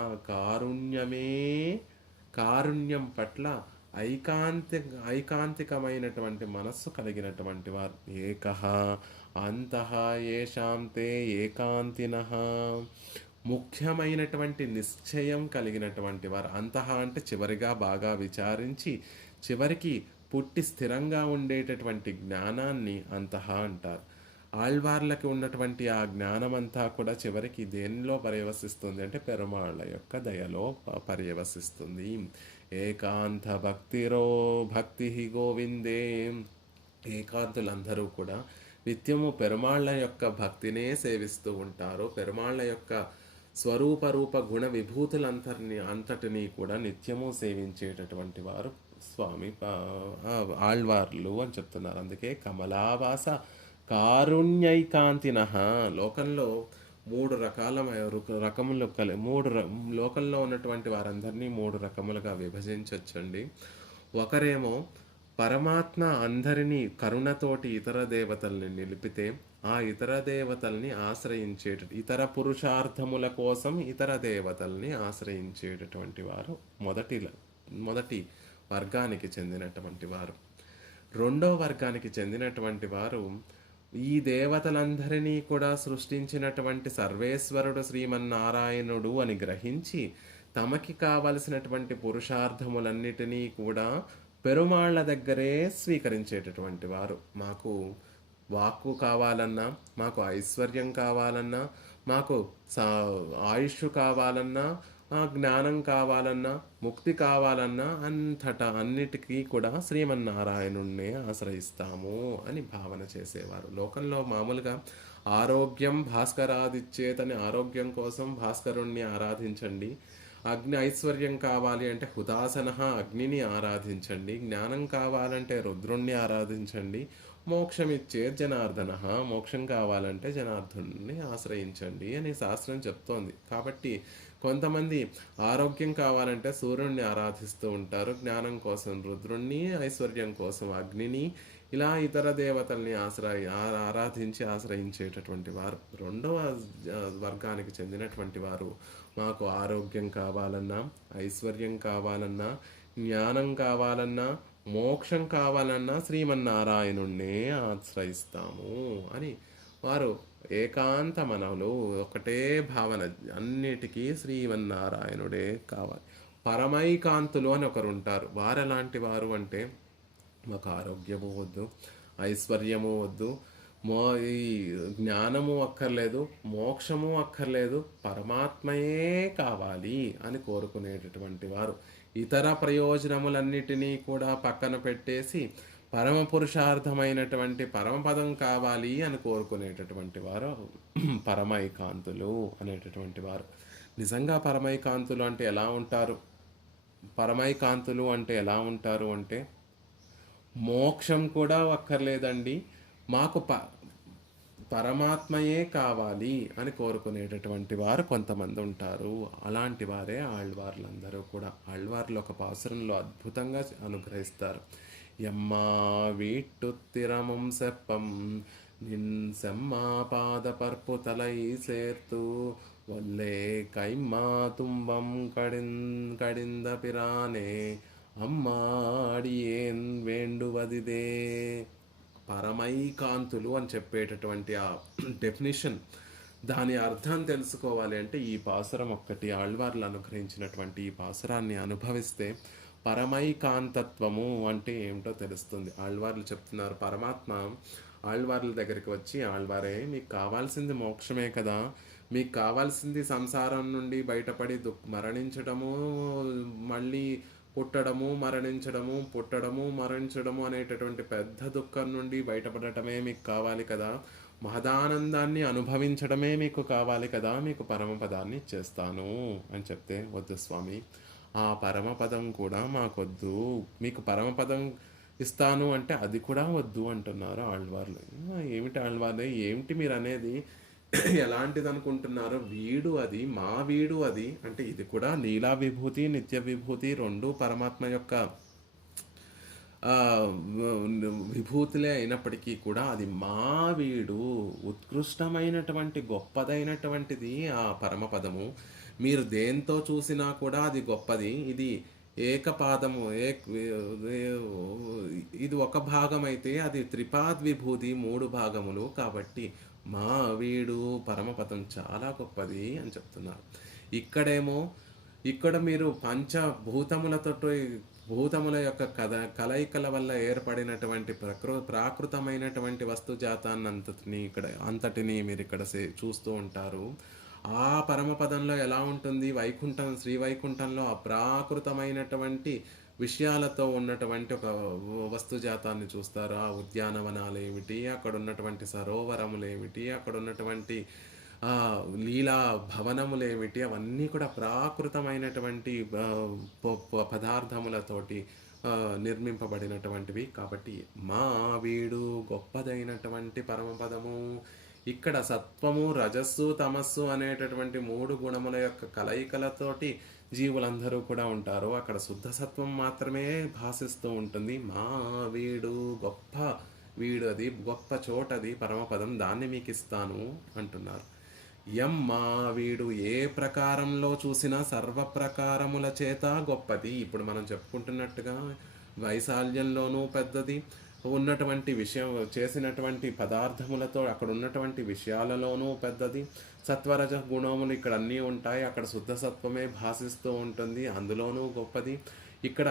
కారుణ్యం పట్ల ఐకాంతికమైనటువంటి మనస్సు కలిగినటువంటి వారు. ఏకః అంతః ఏషాం తే ఏకాంతినః, ముఖ్యమైనటువంటి నిశ్చయం కలిగినటువంటి వారు. అంతః అంటే చివరిగా బాగా విచారించి చివరికి పుట్టి స్థిరంగా ఉండేటటువంటి జ్ఞానాన్ని అంతః అంటారు. ఆళ్వార్లకి ఉన్నటువంటి ఆ జ్ఞానమంతా కూడా చివరికి దేనిలో పర్యవసిస్తుంది అంటే పెరుమాళ్ళ యొక్క దయలో పర్యవసిస్తుంది. ఏకాంత భక్తి గోవిందే, ఏకాంతులందరూ కూడా నిత్యము పెరుమాళ్ళ యొక్క భక్తినే సేవిస్తూ ఉంటారు. పెరుమాళ్ళ యొక్క స్వరూప రూప గుణ అంతటినీ కూడా నిత్యము సేవించేటటువంటి వారు స్వామి ఆళ్వార్లు అని చెప్తున్నారు. అందుకే కమలావాస కారుణ్యైకాంతినః. లోకంలో లోకంలో ఉన్నటువంటి వారందరినీ 3 రకములుగా విభజించవచ్చండి. ఒకరేమో పరమాత్మ అందరినీ కరుణతోటి ఇతర దేవతల్ని నిలిపితే ఆ ఇతర దేవతల్ని ఇతర పురుషార్థముల కోసం ఇతర దేవతల్ని ఆశ్రయించేటటువంటి వారు మొదటి వర్గానికి చెందినటువంటి వారు. రెండో వర్గానికి చెందినటువంటి వారు ఈ దేవతలందరినీ కూడా సృష్టించినటువంటి సర్వేశ్వరుడు శ్రీమన్నారాయణుడు అని గ్రహించి తమకి కావలసినటువంటి పురుషార్థములన్నిటినీ కూడా పెరుమాళ్ళ దగ్గరే స్వీకరించేటటువంటి వారు. మాకు వాక్కు కావాలన్నా, మాకు ఐశ్వర్యం కావాలన్నా, మాకు ఆయుష్ కావాలన్నా, జ్ఞానం కావాలన్నా, ముక్తి కావాలన్నా అంతటా అన్నిటికీ కూడా శ్రీమన్నారాయణుణ్ణే ఆశ్రయిస్తాము అని భావన చేసేవారు. లోకంలో మామూలుగా ఆరోగ్యం భాస్కరాదిచ్చేతని, ఆరోగ్యం కోసం భాస్కరుణ్ణి ఆరాధించండి. ఐశ్వర్యం కావాలి అంటే హుదాసన అగ్నిని ఆరాధించండి. జ్ఞానం కావాలంటే రుద్రుణ్ణి ఆరాధించండి. మోక్షం ఇచ్చే జనార్దన, మోక్షం కావాలంటే జనార్దనుని ఆశ్రయించండి అని శాస్త్రం చెప్తోంది. కాబట్టి కొంతమంది ఆరోగ్యం కావాలంటే సూర్యుడిని ఆరాధిస్తూ ఉంటారు, జ్ఞానం కోసం రుద్రుణ్ణి, ఐశ్వర్యం కోసం అగ్నిని, ఇలా ఇతర దేవతల్ని ఆరాధించి ఆశ్రయించేటటువంటి వారు. రెండవ వర్గానికి చెందినటువంటి వారు మాకు ఆరోగ్యం కావాలన్నా, ఐశ్వర్యం కావాలన్నా, జ్ఞానం కావాలన్నా, మోక్షం కావాలన్నా శ్రీమన్నారాయణుణ్ణే ఆశ్రయిస్తాము అని వారు ఏకాంత మనవులు, ఒకటే భావన, అన్నిటికీ శ్రీమన్నారాయణుడే కావాలి. పరమైకాంతులు అని ఒకరు ఉంటారు. వారు ఎలాంటి వారు అంటే మాకు ఆరోగ్యము వద్దు, ఐశ్వర్యము వద్దు, ఈ జ్ఞానము అక్కర్లేదు, మోక్షము అక్కర్లేదు, పరమాత్మయే కావాలి అని కోరుకునేటటువంటి వారు. ఇతర ప్రయోజనములన్నిటినీ కూడా పక్కన పెట్టేసి పరమ పురుషార్థమైనటువంటి పరమపదం కావాలి అని కోరుకునేటటువంటి వారు పరమైకాంతులు అనేటటువంటి వారు. నిజంగా పరమైకాంతులు అంటే ఎలా ఉంటారు? పరమైకాంతులు అంటే ఎలా ఉంటారు అంటే మోక్షం కూడా అక్కర్లేదండి, మాకు పరమాత్మయే కావాలి అని కోరుకునేటటువంటి వారు కొంతమంది ఉంటారు. అలాంటి వారే ఆళ్వార్లందరూ కూడా. ఆళ్వార్లు ఒక పాసురంలో అద్భుతంగా అనుగ్రహిస్తారు. ఎమ్మా వీట్టు తిరమం సెప్పం నిన్ సెమ్మా పాద పర్పు తలై సేర్తు వల్లే కైమ్మా తుంబం కడింద పిరానే అమ్మాడియేన్ వేండువదిదే. పరమైకాంతులు అని చెప్పేటటువంటి ఆ డెఫినిషన్, దాని అర్థం తెలుసుకోవాలి అంటే ఈ పాసురం ఒక్కటి, ఆళ్వార్లు అనుగ్రహించినటువంటి ఈ పాసురాన్ని అనుభవిస్తే పరమైకాంతత్వము అంటే ఏమిటో తెలుస్తుంది. ఆళ్వార్లు చెప్తున్నారు, పరమాత్మ ఆళ్వార్ల దగ్గరికి వచ్చి, ఆళ్వారే మీకు కావాల్సింది మోక్షమే కదా, మీకు కావాల్సింది సంసారం నుండి బయటపడి మరణించడము, మళ్ళీ పుట్టడము మరణించడము, పుట్టడము మరణించడము అనేటటువంటి పెద్ద దుఃఖం నుండి బయటపడటమే మీకు కావాలి కదా, మహదానందాన్ని అనుభవించడమే మీకు కావాలి కదా, మీకు పరమపదాన్ని ఇచ్చేస్తాను అని చెప్తే, వద్దు స్వామి, ఆ పరమపదం కూడా మాకొద్దు, మీకు పరమపదం ఇస్తాను అంటే అది కూడా వద్దు అంటున్నారు ఆళ్వార్లు. ఏమిటి ఆళ్వార్లు, ఏమిటి మీరు అనేది, ఎలాంటిది అనుకుంటున్నారు? వీడు అది, మా వీడు అది అంటే ఇది కూడా లీలా విభూతి, నిత్య విభూతి రెండు పరమాత్మ యొక్క విభూతులే అయినప్పటికీ కూడా అది మా వీడు, ఉత్కృష్టమైనటువంటి గొప్పదైనటువంటిది ఆ పరమపదము. మీరు దేంతో చూసినా కూడా అది గొప్పది. ఇది ఏకపాదము, ఇది ఒక భాగం అయితే అది త్రిపాద్ విభూతి, మూడు భాగములు. కాబట్టి మా వీడు పరమపదం చాలా గొప్పది అని చెప్తున్నారు. ఇక్కడ మీరు పంచభూతములతో, భూతముల యొక్క కలయికల వల్ల ఏర్పడినటువంటి ప్రాకృతమైనటువంటి వస్తుజాతాన్ని అంతటిని మీరు ఇక్కడ చూస్తూ ఉంటారు. ఆ పరమపదంలో ఎలా ఉంటుంది? వైకుంఠం, శ్రీ వైకుంఠంలో అప్రాకృతమైనటువంటి విషయాలతో ఉన్నటువంటి ఒక వస్తుజాతాన్ని చూస్తారు. ఆ ఉద్యానవనాలు ఏమిటి, అక్కడ ఉన్నటువంటి సరోవరములు ఏమిటి, అక్కడ ఉన్నటువంటి లీలా భవనములు ఏమిటి, అవన్నీ కూడా ప్రాకృతమైనటువంటి పదార్థములతోటి నిర్మింపబడినటువంటివి. కాబట్టి మా వీడు గొప్పదైనటువంటి పరమపదము. ఇక్కడ సత్వము, రజస్సు, తమస్సు అనేటటువంటి మూడు గుణముల యొక్క కలయికలతోటి జీవులందరూ కూడా ఉంటారు. అక్కడ శుద్ధ సత్వం మాత్రమే భాసిస్తూ ఉంటుంది. మా వీడు గొప్ప వీడు, అది గొప్ప చోటది పరమపదం, దాన్ని మీకు ఇస్తాను అంటున్నారు. మా వీడు ఏ ప్రకారంలో చూసినా సర్వప్రకారముల చేత గొప్పది. ఇప్పుడు మనం చెప్పుకుంటున్నట్టుగా వైశాల్యంలోనూ పెద్దది, ఉన్నటువంటి విషయం చేసినటువంటి పదార్థములతో అక్కడ ఉన్నటువంటి విషయాలలోనూ పెద్దది. సత్వరజ గుణములు ఇక్కడ అన్నీ ఉంటాయి, అక్కడ శుద్ధ సత్వమే భాసిస్తూ ఉంటుంది, అందులోనూ గొప్పది. ఇక్కడ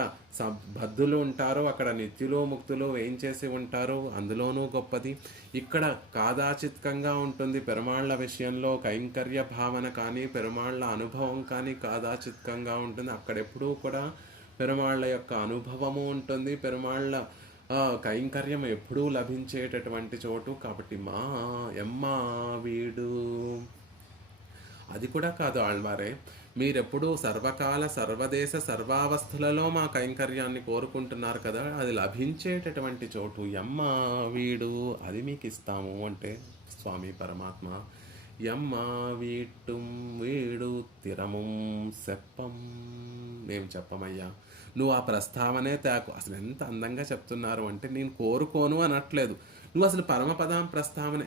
బద్ధులు ఉంటారు, అక్కడ నిత్యులు ముక్తులు వేయించేసి ఉంటారు, అందులోనూ గొప్పది. ఇక్కడ కాదాచిత్కంగా ఉంటుంది పెరుమాళ్ళ విషయంలో కైంకర్య భావన కానీ పెరుమాళ్ళ అనుభవం కానీ కాదాచిత్కంగా ఉంటుంది. అక్కడెప్పుడూ కూడా పెరుమాళ్ళ యొక్క అనుభవము ఉంటుంది, పెరుమాళ్ళ కైంకర్యం ఎప్పుడూ లభించేటటువంటి చోటు. కాబట్టి మా ఎమ్మ వీడు అది కూడా కాదు ఆళ్వారే, మీరెప్పుడు సర్వకాల సర్వదేశ సర్వావస్థలలో మా కైంకర్యాన్ని కోరుకుంటున్నారు కదా, అది లభించేటటువంటి చోటు ఎమ్మ వీడు, అది మీకు ఇస్తాము అంటే స్వామి పరమాత్మ ఎమ్మ వీట్టుం వీడు తిరముం సెప్పం, మేము చెప్పమయ్యా, నువ్వు ఆ ప్రస్తావనే తేకు. అసలు ఎంత అందంగా చెప్తున్నారు అంటే, నేను కోరుకోను అనట్లేదు, నువ్వు అసలు పరమపదం ప్రస్తావన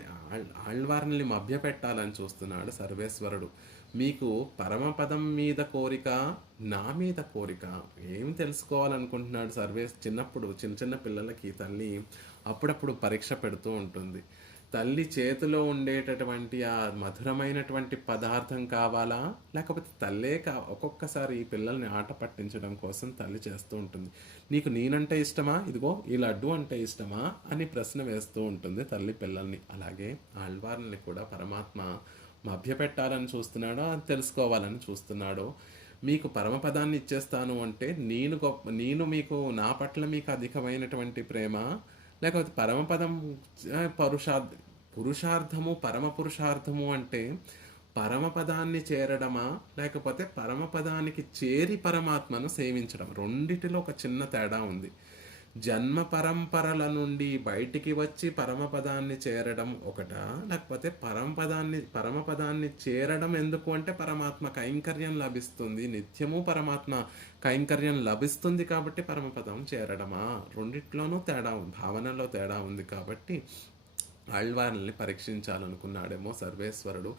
ఆళ్వారిని మభ్యపెట్టాలని చూస్తున్నాడు సర్వేశ్వరుడు. మీకు పరమపదం మీద కోరిక, నా మీద కోరిక, ఏం తెలుసుకోవాలనుకుంటున్నాడు చిన్నప్పుడు చిన్న చిన్న పిల్లలకి తల్లి అప్పుడప్పుడు పరీక్ష పెడుతూ ఉంటుంది. తల్లి చేతిలో ఉండేటటువంటి ఆ మధురమైనటువంటి పదార్థం కావాలా, లేకపోతే ఒక్కొక్కసారి ఈ పిల్లల్ని ఆట పట్టించడం కోసం తల్లి చేస్తూ ఉంటుంది. నీకు నేనంటే ఇష్టమా, ఇదిగో ఈ లడ్డు అంటే ఇష్టమా అని ప్రశ్న వేస్తూ ఉంటుంది తల్లి పిల్లల్ని. అలాగే ఆళ్వార్ని కూడా పరమాత్మ మభ్యపెట్టాలని చూస్తున్నాడో, అది తెలుసుకోవాలని చూస్తున్నాడో. మీకు పరమపదాన్ని ఇచ్చేస్తాను అంటే నేను మీకు నా పట్ల మీకు అధికమైనటువంటి ప్రేమ, లేకపోతే పరమపదం పురుషార్థము పరమ పురుషార్థము అంటే పరమపదాన్ని చేరడమా, లేకపోతే పరమపదానికి చేరి పరమాత్మను సేవించడం, రెండిటిలో ఒక చిన్న తేడా ఉంది. జన్మ పరంపరల నుండి బయటికి వచ్చి పరమపదాన్ని చేరడం ఒకట, లేకపోతే పరమపదాన్ని చేరడం ఎందుకు అంటే పరమాత్మ కైంకర్యం లభిస్తుంది, నిత్యము పరమాత్మ కైంకర్యం లభిస్తుంది కాబట్టి పరమపదం చేరడమా, రెండిట్లోనూ తేడా ఉంది, భావనలో తేడా ఉంది. కాబట్టి ఆళ్వార్ని పరీక్షించాలనుకున్నాడేమో సర్వేశ్వరుడు.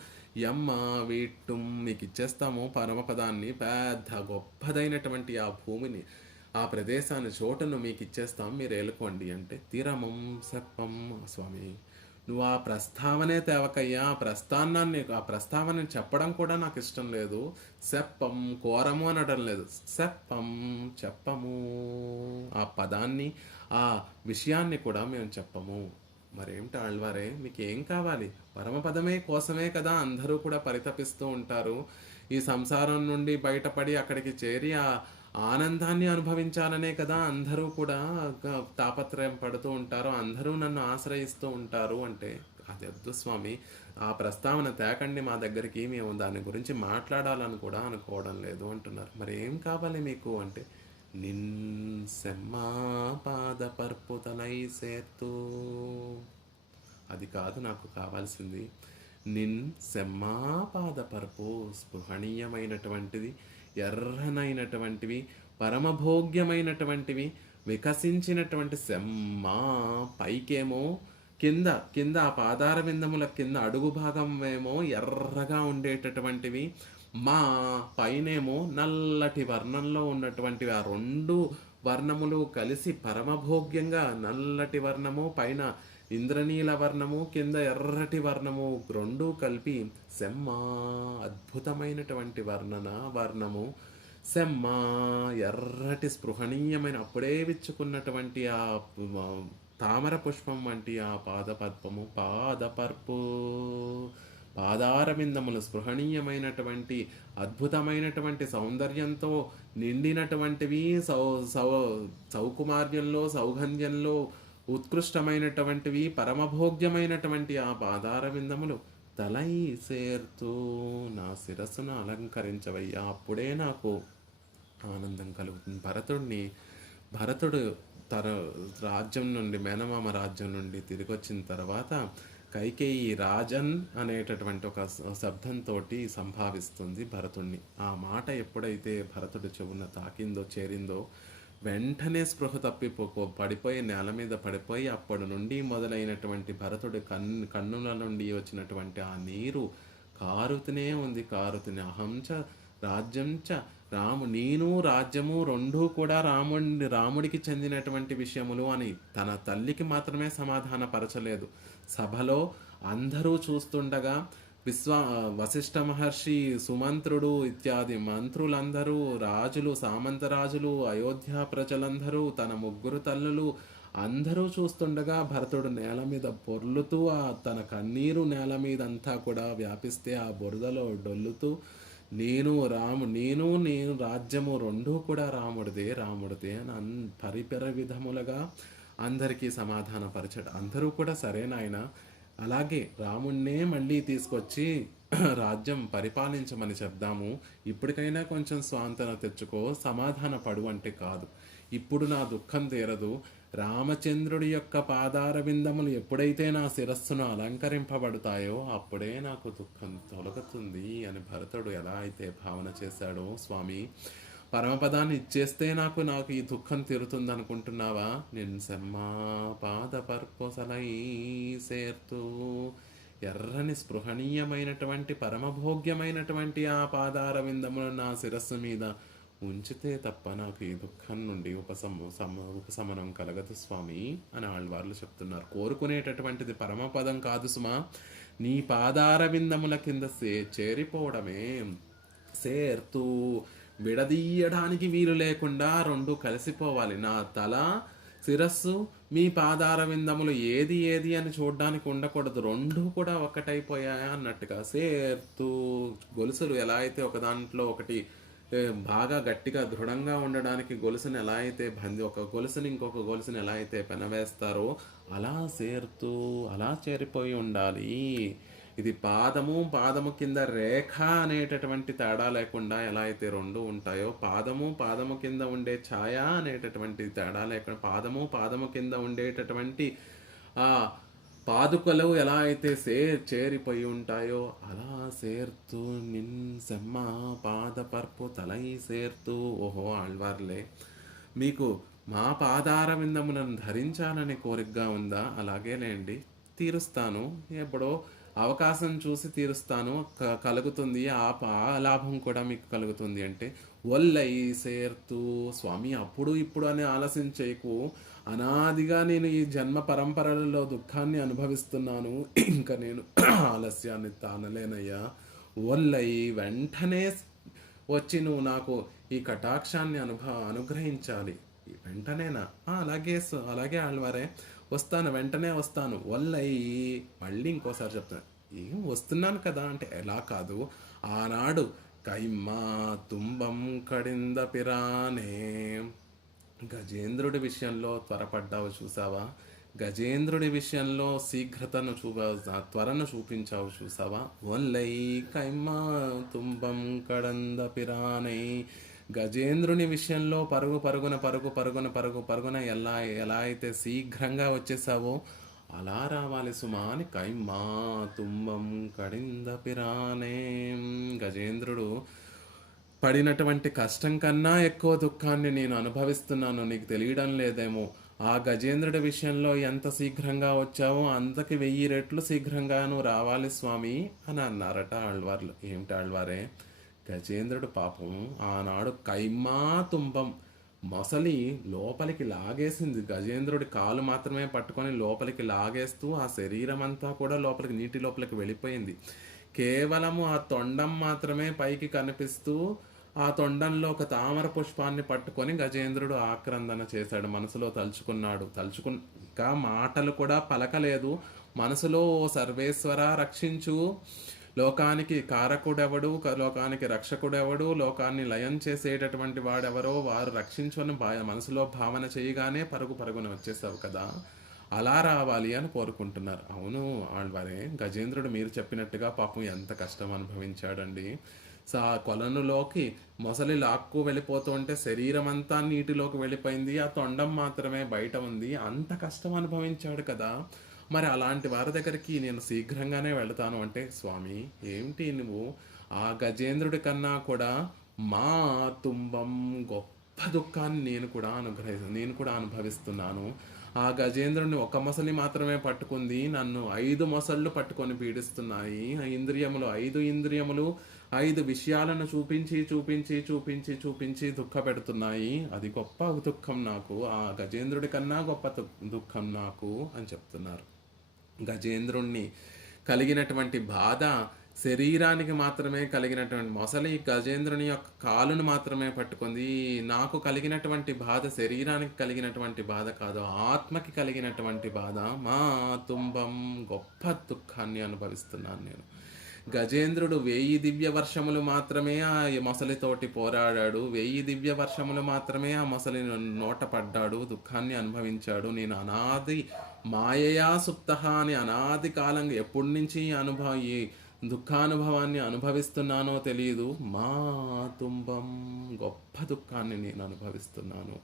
యమ్మ వీట్టుం, మీకు ఇచ్చేస్తాము పరమపదాన్ని, పెద్ద గొప్పదైనటువంటి ఆ భూమిని, ఆ ప్రదేశాన్ని, చోటును మీకు ఇచ్చేస్తాం, మీరు ఏలుకోండి అంటే తీరమం సెప్పం, స్వామి నువ్వు ఆ ప్రస్తావనే తేవకయ్యా, ఆ ప్రస్తావనని చెప్పడం కూడా నాకు ఇష్టం లేదు, సెప్పం కోరము అనడం లేదు, సెప్పం చెప్పము, ఆ పదాన్ని ఆ విషయాన్ని కూడా మేము చెప్పము. మరేమిటి ఆళ్వారే, మీకు ఏం కావాలి? పరమపదమే కోసమే కదా అందరూ కూడా పరితపిస్తూ ఉంటారు. ఈ సంసారం నుండి బయటపడి అక్కడికి చేరి ఆ ఆనందాన్ని అనుభవించాలనే కదా అందరూ కూడా తాపత్రయం పడుతూ ఉంటారు, అందరూ నన్ను ఆశ్రయిస్తూ ఉంటారు అంటే అది వద్దు స్వామి, ఆ ప్రస్తావన తేకండి మా దగ్గరికి, మేము దాని గురించి మాట్లాడాలని కూడా అనుకోవడం లేదు అంటున్నారు. మరి ఏం కావాలి మీకు అంటే నిన్ సెమ్మా పాద పర్పుతనై సేత్తు, అది కాదు నాకు కావాల్సింది. నిన్ సెమ్మా పాద పరుపు, స్పృహణీయమైనటువంటిది, ఎర్రనైనటువంటివి, పరమభోగ్యమైనటువంటివి, వికసించినటువంటి సెమ్మా, పైకేమో కింద కింద ఆ పాదార విందముల కింద అడుగు భాగం ఏమో ఎర్రగా ఉండేటటువంటివి, మా పైనేమో నల్లటి వర్ణంలో ఉన్నటువంటివి, ఆ రెండు వర్ణములు కలిసి పరమభోగ్యంగా, నల్లటి వర్ణము పైన ఇంద్రనీల వర్ణము కింద ఎర్రటి వర్ణము రెండూ కలిపి సెమ్మ, అద్భుతమైనటువంటి వర్ణము, సెమ్మ ఎర్రటి స్పృహణీయమైన అప్పుడే విచ్చుకున్నటువంటి ఆ తామర పుష్పం వంటి ఆ పాదపర్పు, పాదారవిందములు స్పృహణీయమైనటువంటి అద్భుతమైనటువంటి సౌందర్యంతో నిండినటువంటివి, సౌకుమార్యంలో సౌగంధ్యంలో ఉత్కృష్టమైనటువంటివి, పరమభోగ్యమైనటువంటి ఆ పాదారవిందములు తలై సేర్తూ నా శిరస్సును అలంకరించవయ్యా, అప్పుడే నాకు ఆనందం కలుగుతుంది. భరతుడు తన రాజ్యం నుండి, మేనమామ రాజ్యం నుండి తిరిగి వచ్చిన తర్వాత కైకేయి రాజన్ అనేటటువంటి ఒక శబ్దంతో సంభావిస్తుంది భరతుణ్ణి. ఆ మాట ఎప్పుడైతే భరతుడు చెవున తాకిందో, చేరిందో, వెంటనే స్పృహ పడిపోయి నేల మీద పడిపోయి అప్పటి నుండి మొదలైనటువంటి భరతుడి కన్నుల నుండి వచ్చినటువంటి ఆ నీరు కారుతూనే ఉంది, అహంచ రాజ్యంచ నేను రాజ్యము రెండూ కూడా రాముడికి చెందినటువంటి విషయములు అని తన తల్లికి మాత్రమే సమాధానపరచలేదు. సభలో అందరూ చూస్తుండగా వశిష్ఠ మహర్షి, సుమంత్రుడు ఇత్యాది మంత్రులందరూ, రాజులు, సామంత రాజులు, అయోధ్య ప్రజలందరూ, తన ముగ్గురు తల్లులు అందరూ చూస్తుండగా భరతుడు నేల మీద పొర్లుతూ తన కన్నీరు నేల మీద అంతా కూడా వ్యాపిస్తే ఆ బురదలో డొల్లుతూ నేను రాజ్యము రెండూ కూడా రాముడిదే అని పరిపర విధములుగా అందరికీ సమాధానపరచాడు. అందరూ కూడా సరే నాయన, అలాగే రాముణ్ణే మళ్ళీ తీసుకొచ్చి రాజ్యం పరిపాలించమని చెప్దాము, ఇప్పటికైనా కొంచెం స్వాంతన తెచ్చుకో, సమాధాన పడు అంటే కాదు, ఇప్పుడు నా దుఃఖం తీరదు, రామచంద్రుడి యొక్క పాదార విందములు ఎప్పుడైతే నా శిరస్సును అలంకరింపబడతాయో అప్పుడే నాకు దుఃఖం తొలగుతుంది అని భరతుడు ఎలా అయితే భావన చేశాడో, స్వామి పరమపదాన్ని ఇచ్చేస్తే నాకు ఈ దుఃఖం తీరుతుంది అనుకుంటున్నావా? నేను సెమ్మా పాద పర్పొసలై సేర్తూ, ఎర్రని స్పృహణీయమైనటువంటి పరమభోగ్యమైనటువంటి ఆ పాదార విందములు నా శిరస్సు మీద ఉంచితే తప్ప నాకు ఈ దుఃఖం నుండి ఉపశమనం కలగదు స్వామి అని ఆళ్వార్లు చెప్తున్నారు. కోరుకునేటటువంటిది పరమపదం కాదు సుమా, నీ పాదార విందముల కింద చేరిపోవడమే. సేర్తూ, విడదీయడానికి వీలు లేకుండా రెండు కలిసిపోవాలి. నా తల, శిరస్సు, మీ పాదార విందములు ఏది అని చూడడానికి ఉండకూడదు, రెండు కూడా ఒకటైపోయాయా అన్నట్టుగా. సేర్తూ, గొలుసులు ఎలా అయితే ఒక దాంట్లో ఒకటి బాగా గట్టిగా దృఢంగా ఉండడానికి గొలుసుని ఎలా అయితే ఒక గొలుసుని ఇంకొక గొలుసుని ఎలా అయితే పెనవేస్తారో అలా సేర్తూ అలా చేరిపోయి ఉండాలి. ఇది పాదము కింద రేఖ అనేటటువంటి తేడా లేకుండా ఎలా అయితే రెండు ఉంటాయో, పాదము కింద ఉండే ఛాయ అనేటటువంటి తేడా లేకుండా పాదము కింద ఉండేటటువంటి ఆ పాదుకలు ఎలా అయితే చేరిపోయి ఉంటాయో అలా సేర్తూ నిన్ సెమ్మ పాద పర్పు తలై సేర్తూ. ఓహో ఆళ్వార్లే, మీకు మా పాదార విందములను ధరించాలని కోరికగా ఉందా? అలాగేలేండి, తీరుస్తాను, ఎప్పుడో అవకాశం చూసి తీరుస్తాను, కలుగుతుంది, ఆ లాభం కూడా మీకు కలుగుతుంది అంటే ఒల్లై సేర్తూ. స్వామి అప్పుడు ఇప్పుడు అని ఆలస్యం చేయకు, అనాదిగా నేను ఈ జన్మ పరంపరలలో దుఃఖాన్ని అనుభవిస్తున్నాను, ఇంకా నేను ఆలస్యాన్ని తానలేనయ్యా. ఒల్లై, వెంటనే వచ్చి నువ్వు నాకు ఈ కటాక్షాన్ని అనుగ్రహించాలి. వెంటనేనా? అలాగే ఆళ్వారే, వస్తాను, వెంటనే వస్తాను. ఒల్లై, మళ్ళీ ఇంకోసారి చెప్తాను, ఏం వస్తున్నాను కదా అంటే ఎలా కాదు, ఆనాడు కైమ్మా తుంబం కడింద పిరానే, గజేంద్రుడి విషయంలో త్వరపడ్డావు చూసావా, గజేంద్రుడి విషయంలో త్వరను చూపించావు చూసావా. ఒల్లై కైమ్మా తుంబం కడంద పిరానే, గజేంద్రుని విషయంలో పరుగున ఎలా అయితే శీఘ్రంగా వచ్చేసావో అలా రావాలి సుమా అని కైమ్మా తుంబం కడింద పిరానే. గజేంద్రుడు పడినటువంటి కష్టం కన్నా ఎక్కువ దుఃఖాన్ని నేను అనుభవిస్తున్నాను, నీకు తెలియడం లేదేమో. ఆ గజేంద్రుడి విషయంలో ఎంత శీఘ్రంగా వచ్చావో అంతకి 1000 రెట్లు శీఘ్రంగాను రావాలి స్వామి అని అన్నారట ఆళ్వార్లు. ఏమిటి ఆళ్వారే, గజేంద్రుడు పాపం ఆనాడు కైమ్మా తుంబం, మొసలి లోపలికి లాగేసింది, గజేంద్రుడి కాలు మాత్రమే పట్టుకొని లోపలికి లాగేస్తూ ఆ శరీరం అంతా కూడా నీటి లోపలికి వెళ్ళిపోయింది. కేవలము ఆ తొండం మాత్రమే పైకి కనిపిస్తూ ఆ తొండంలో ఒక తామర పుష్పాన్ని పట్టుకొని గజేంద్రుడు ఆక్రందన చేశాడు. మనసులో ఇంకా మాటలు కూడా పలకలేదు. మనసులో ఓ సర్వేశ్వర రక్షించు, లోకానికి కారకుడెవడు, లోకానికి రక్షకుడెవడు, లోకాన్ని లయం చేసేటటువంటి వాడెవరో వారు రక్షించుని మనసులో భావన చేయగానే పరుగున వచ్చేసావు కదా, అలా రావాలి అని కోరుకుంటున్నారు. అవును ఆళ్వారే, గజేంద్రుడు మీరు చెప్పినట్టుగా పాపం ఎంత కష్టం అనుభవించాడండి. కొలనులోకి మొసలి లాక్కు వెళ్ళిపోతూ ఉంటే శరీరం అంతా నీటిలోకి వెళ్ళిపోయింది, ఆ తొండం మాత్రమే బయట ఉంది, అంత కష్టం అనుభవించాడు కదా. మరి అలాంటి వారి దగ్గరికి నేను శీఘ్రంగానే వెళతాను అంటే, స్వామి ఏమిటి నువ్వు, ఆ గజేంద్రుడి కన్నా కూడా మా తుంబం గొప్ప దుఃఖాన్ని నేను కూడా అనుభవిస్తున్నాను. ఆ గజేంద్రుని ఒక మొసలి మాత్రమే పట్టుకుంది, నన్ను 5 మొసళ్ళు పట్టుకొని పీడిస్తున్నాయి. ఐదు ఇంద్రియములు 5 విషయాలను చూపించి దుఃఖ పెడుతున్నాయి. అది గొప్ప దుఃఖం నాకు, ఆ గజేంద్రుడి కన్నా గొప్ప దుఃఖం నాకు అని చెప్తున్నారు. గజేంద్రుణ్ణి కలిగినటువంటి బాధ శరీరానికి మాత్రమే కలిగినటువంటి మొసలి గజేంద్రుని యొక్క కాలును మాత్రమే పట్టుకుంది. నాకు కలిగినటువంటి బాధ శరీరానికి కలిగినటువంటి బాధ కాదు, ఆత్మకి కలిగినటువంటి బాధ. మా తుంబం, గొప్ప దుఃఖాన్ని అనుభవిస్తున్నాను నేను. గజేంద్రుడు 1000 దివ్య వర్షములు మాత్రమే ఆ మొసలితోటి పోరాడాడు. 1000 దివ్య వర్షములు మాత్రమే ఆ మొసలి నోట పడ్డాడు, దుఃఖాన్ని అనుభవించాడు. నేను అనాది మాయయా సుప్త అని అనాది కాలంగా ఎప్పటి నుంచి ఈ దుఃఖానుభవాన్ని అనుభవిస్తున్నానో తెలియదు. మా తుంబం, గొప్ప దుఃఖాన్ని నేను అనుభవిస్తున్నాను.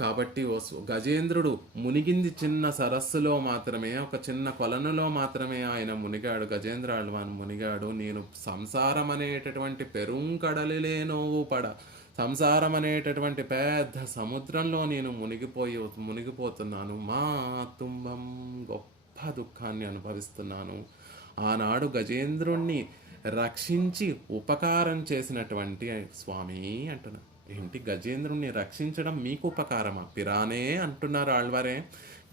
కాబట్టి గజేంద్రుడు మునిగింది చిన్న సరస్సులో మాత్రమే, ఒక చిన్న కొలనులో మాత్రమే ఆయన మునిగాడు. గజేంద్ర ఆళ్వాన్ మునిగాడు. నేను సంసారం అనేటటువంటి పెరుంకడలిలే నోవు పడ, సంసారం అనేటటువంటి పెద్ద సముద్రంలో నేను మునిగిపోతున్నాను. మా తుంబం, గొప్ప దుఃఖాన్ని అనుభవిస్తున్నాను. ఆనాడు గజేంద్రుణ్ణి రక్షించి ఉపకారం చేసినటువంటి స్వామి అంటున్నా. ఏంటి, గజేంద్రుణ్ణి రక్షించడం మీకు ఉపకారమా? పిరానే అంటున్నారు ఆళ్వారే.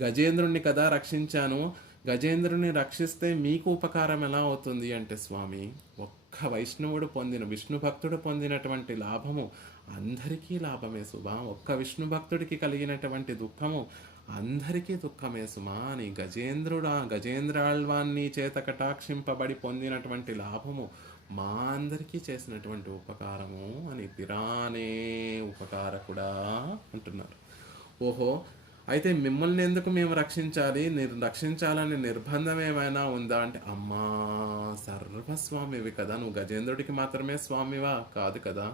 గజేంద్రుణ్ణి కదా రక్షించాను, గజేంద్రుని రక్షిస్తే మీకు ఉపకారం ఎలా అవుతుంది అంటే, స్వామి, ఒక్క వైష్ణవుడు విష్ణు భక్తుడు పొందినటువంటి లాభము అందరికీ లాభమే సుమా. ఒక్క విష్ణు భక్తుడికి కలిగినటువంటి దుఃఖము అందరికీ దుఃఖమే సుమా అని గజేంద్రాళ్వాన్ని చేత కటాక్షింపబడి పొందినటువంటి లాభము మా అందరికీ చేసినటువంటి ఉపకారము అని పిరానే ఉపకారకుడా అంటున్నారు. ఓహో, అయితే మిమ్మల్ని ఎందుకు మేము రక్షించాలి, రక్షించాలని నిర్బంధం ఏమైనా ఉందా అంటే, అమ్మా సర్వస్వామివి కదా నువ్వు. గజేంద్రుడికి మాత్రమే స్వామివా కాదు కదా,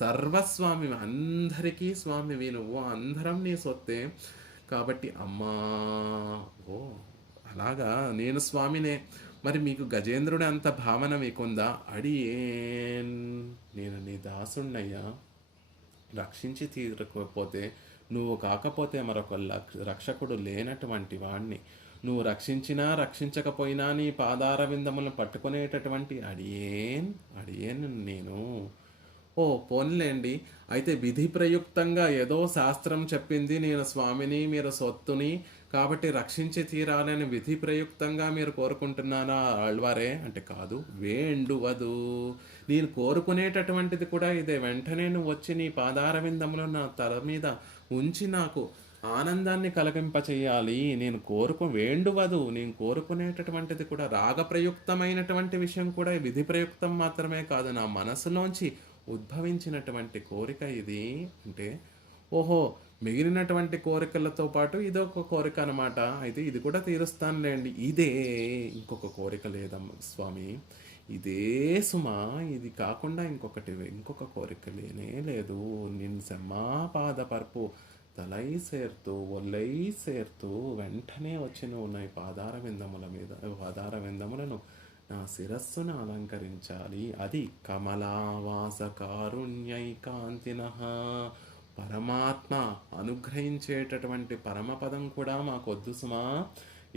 సర్వస్వామి, అందరికీ స్వామివి నువ్వు, అందరం నీ సొత్తే. కాబట్టి అమ్మా, ఓ అలాగా నేను స్వామినే. మరి మీకు గజేంద్రుడి అంత భావన మీకుందా? అడియేన్, నేను నీ దాసుణ్ణయ్యా. రక్షించి తీరకపోతే, నువ్వు కాకపోతే మరొక రక్షకుడు లేనటువంటి వాణ్ణి. నువ్వు రక్షించినా రక్షించకపోయినా నీ పాదార విందములను పట్టుకునేటటువంటి అడియేన్ నేను. ఓ పోన్లేండి, అయితే విధి ప్రయుక్తంగా ఏదో శాస్త్రం చెప్పింది నేను స్వామిని మీరు సొత్తుని కాబట్టి రక్షించి తీరాలని విధి ప్రయుక్తంగా మీరు కోరుకుంటున్నారా ఆళ్వారే అంటే, కాదు, వేండువదు, నేను కోరుకునేటటువంటిది కూడా ఇదే. వెంటనే నువ్వు వచ్చి నీ పాదార విందములో నా తల మీద ఉంచి నాకు ఆనందాన్ని కలిగింపచేయాలి. నేను వేండువదు, నేను కోరుకునేటటువంటిది కూడా రాగప్రయుక్తమైనటువంటి విషయం కూడా విధి ప్రయుక్తం మాత్రమే కాదు, నా మనసులోంచి ఉద్భవించినటువంటి కోరిక ఇది అంటే, ఓహో, మిగిలినటువంటి కోరికలతో పాటు ఇదొక కోరిక అనమాట. అయితే ఇది కూడా తీరుస్తానులేండి. ఇదే, ఇంకొక కోరిక లేదమ్మ స్వామి, ఇదే సుమా, ఇది కాకుండా ఇంకొక కోరిక లేనే లేదు. నిన్ను సెమ్మా పాద పరుపు తలై సేర్తూ ఒల్లై సేర్తూ వెంటనే వచ్చి నువ్వు నా పాదార విందములను నా శిరస్సును అలంకరించాలి. అది కమలావాస కారుణ్యైకాంతిన, పరమాత్మ అనుగ్రహించేటటువంటి పరమపదం కూడా మాకొద్దు సుమా.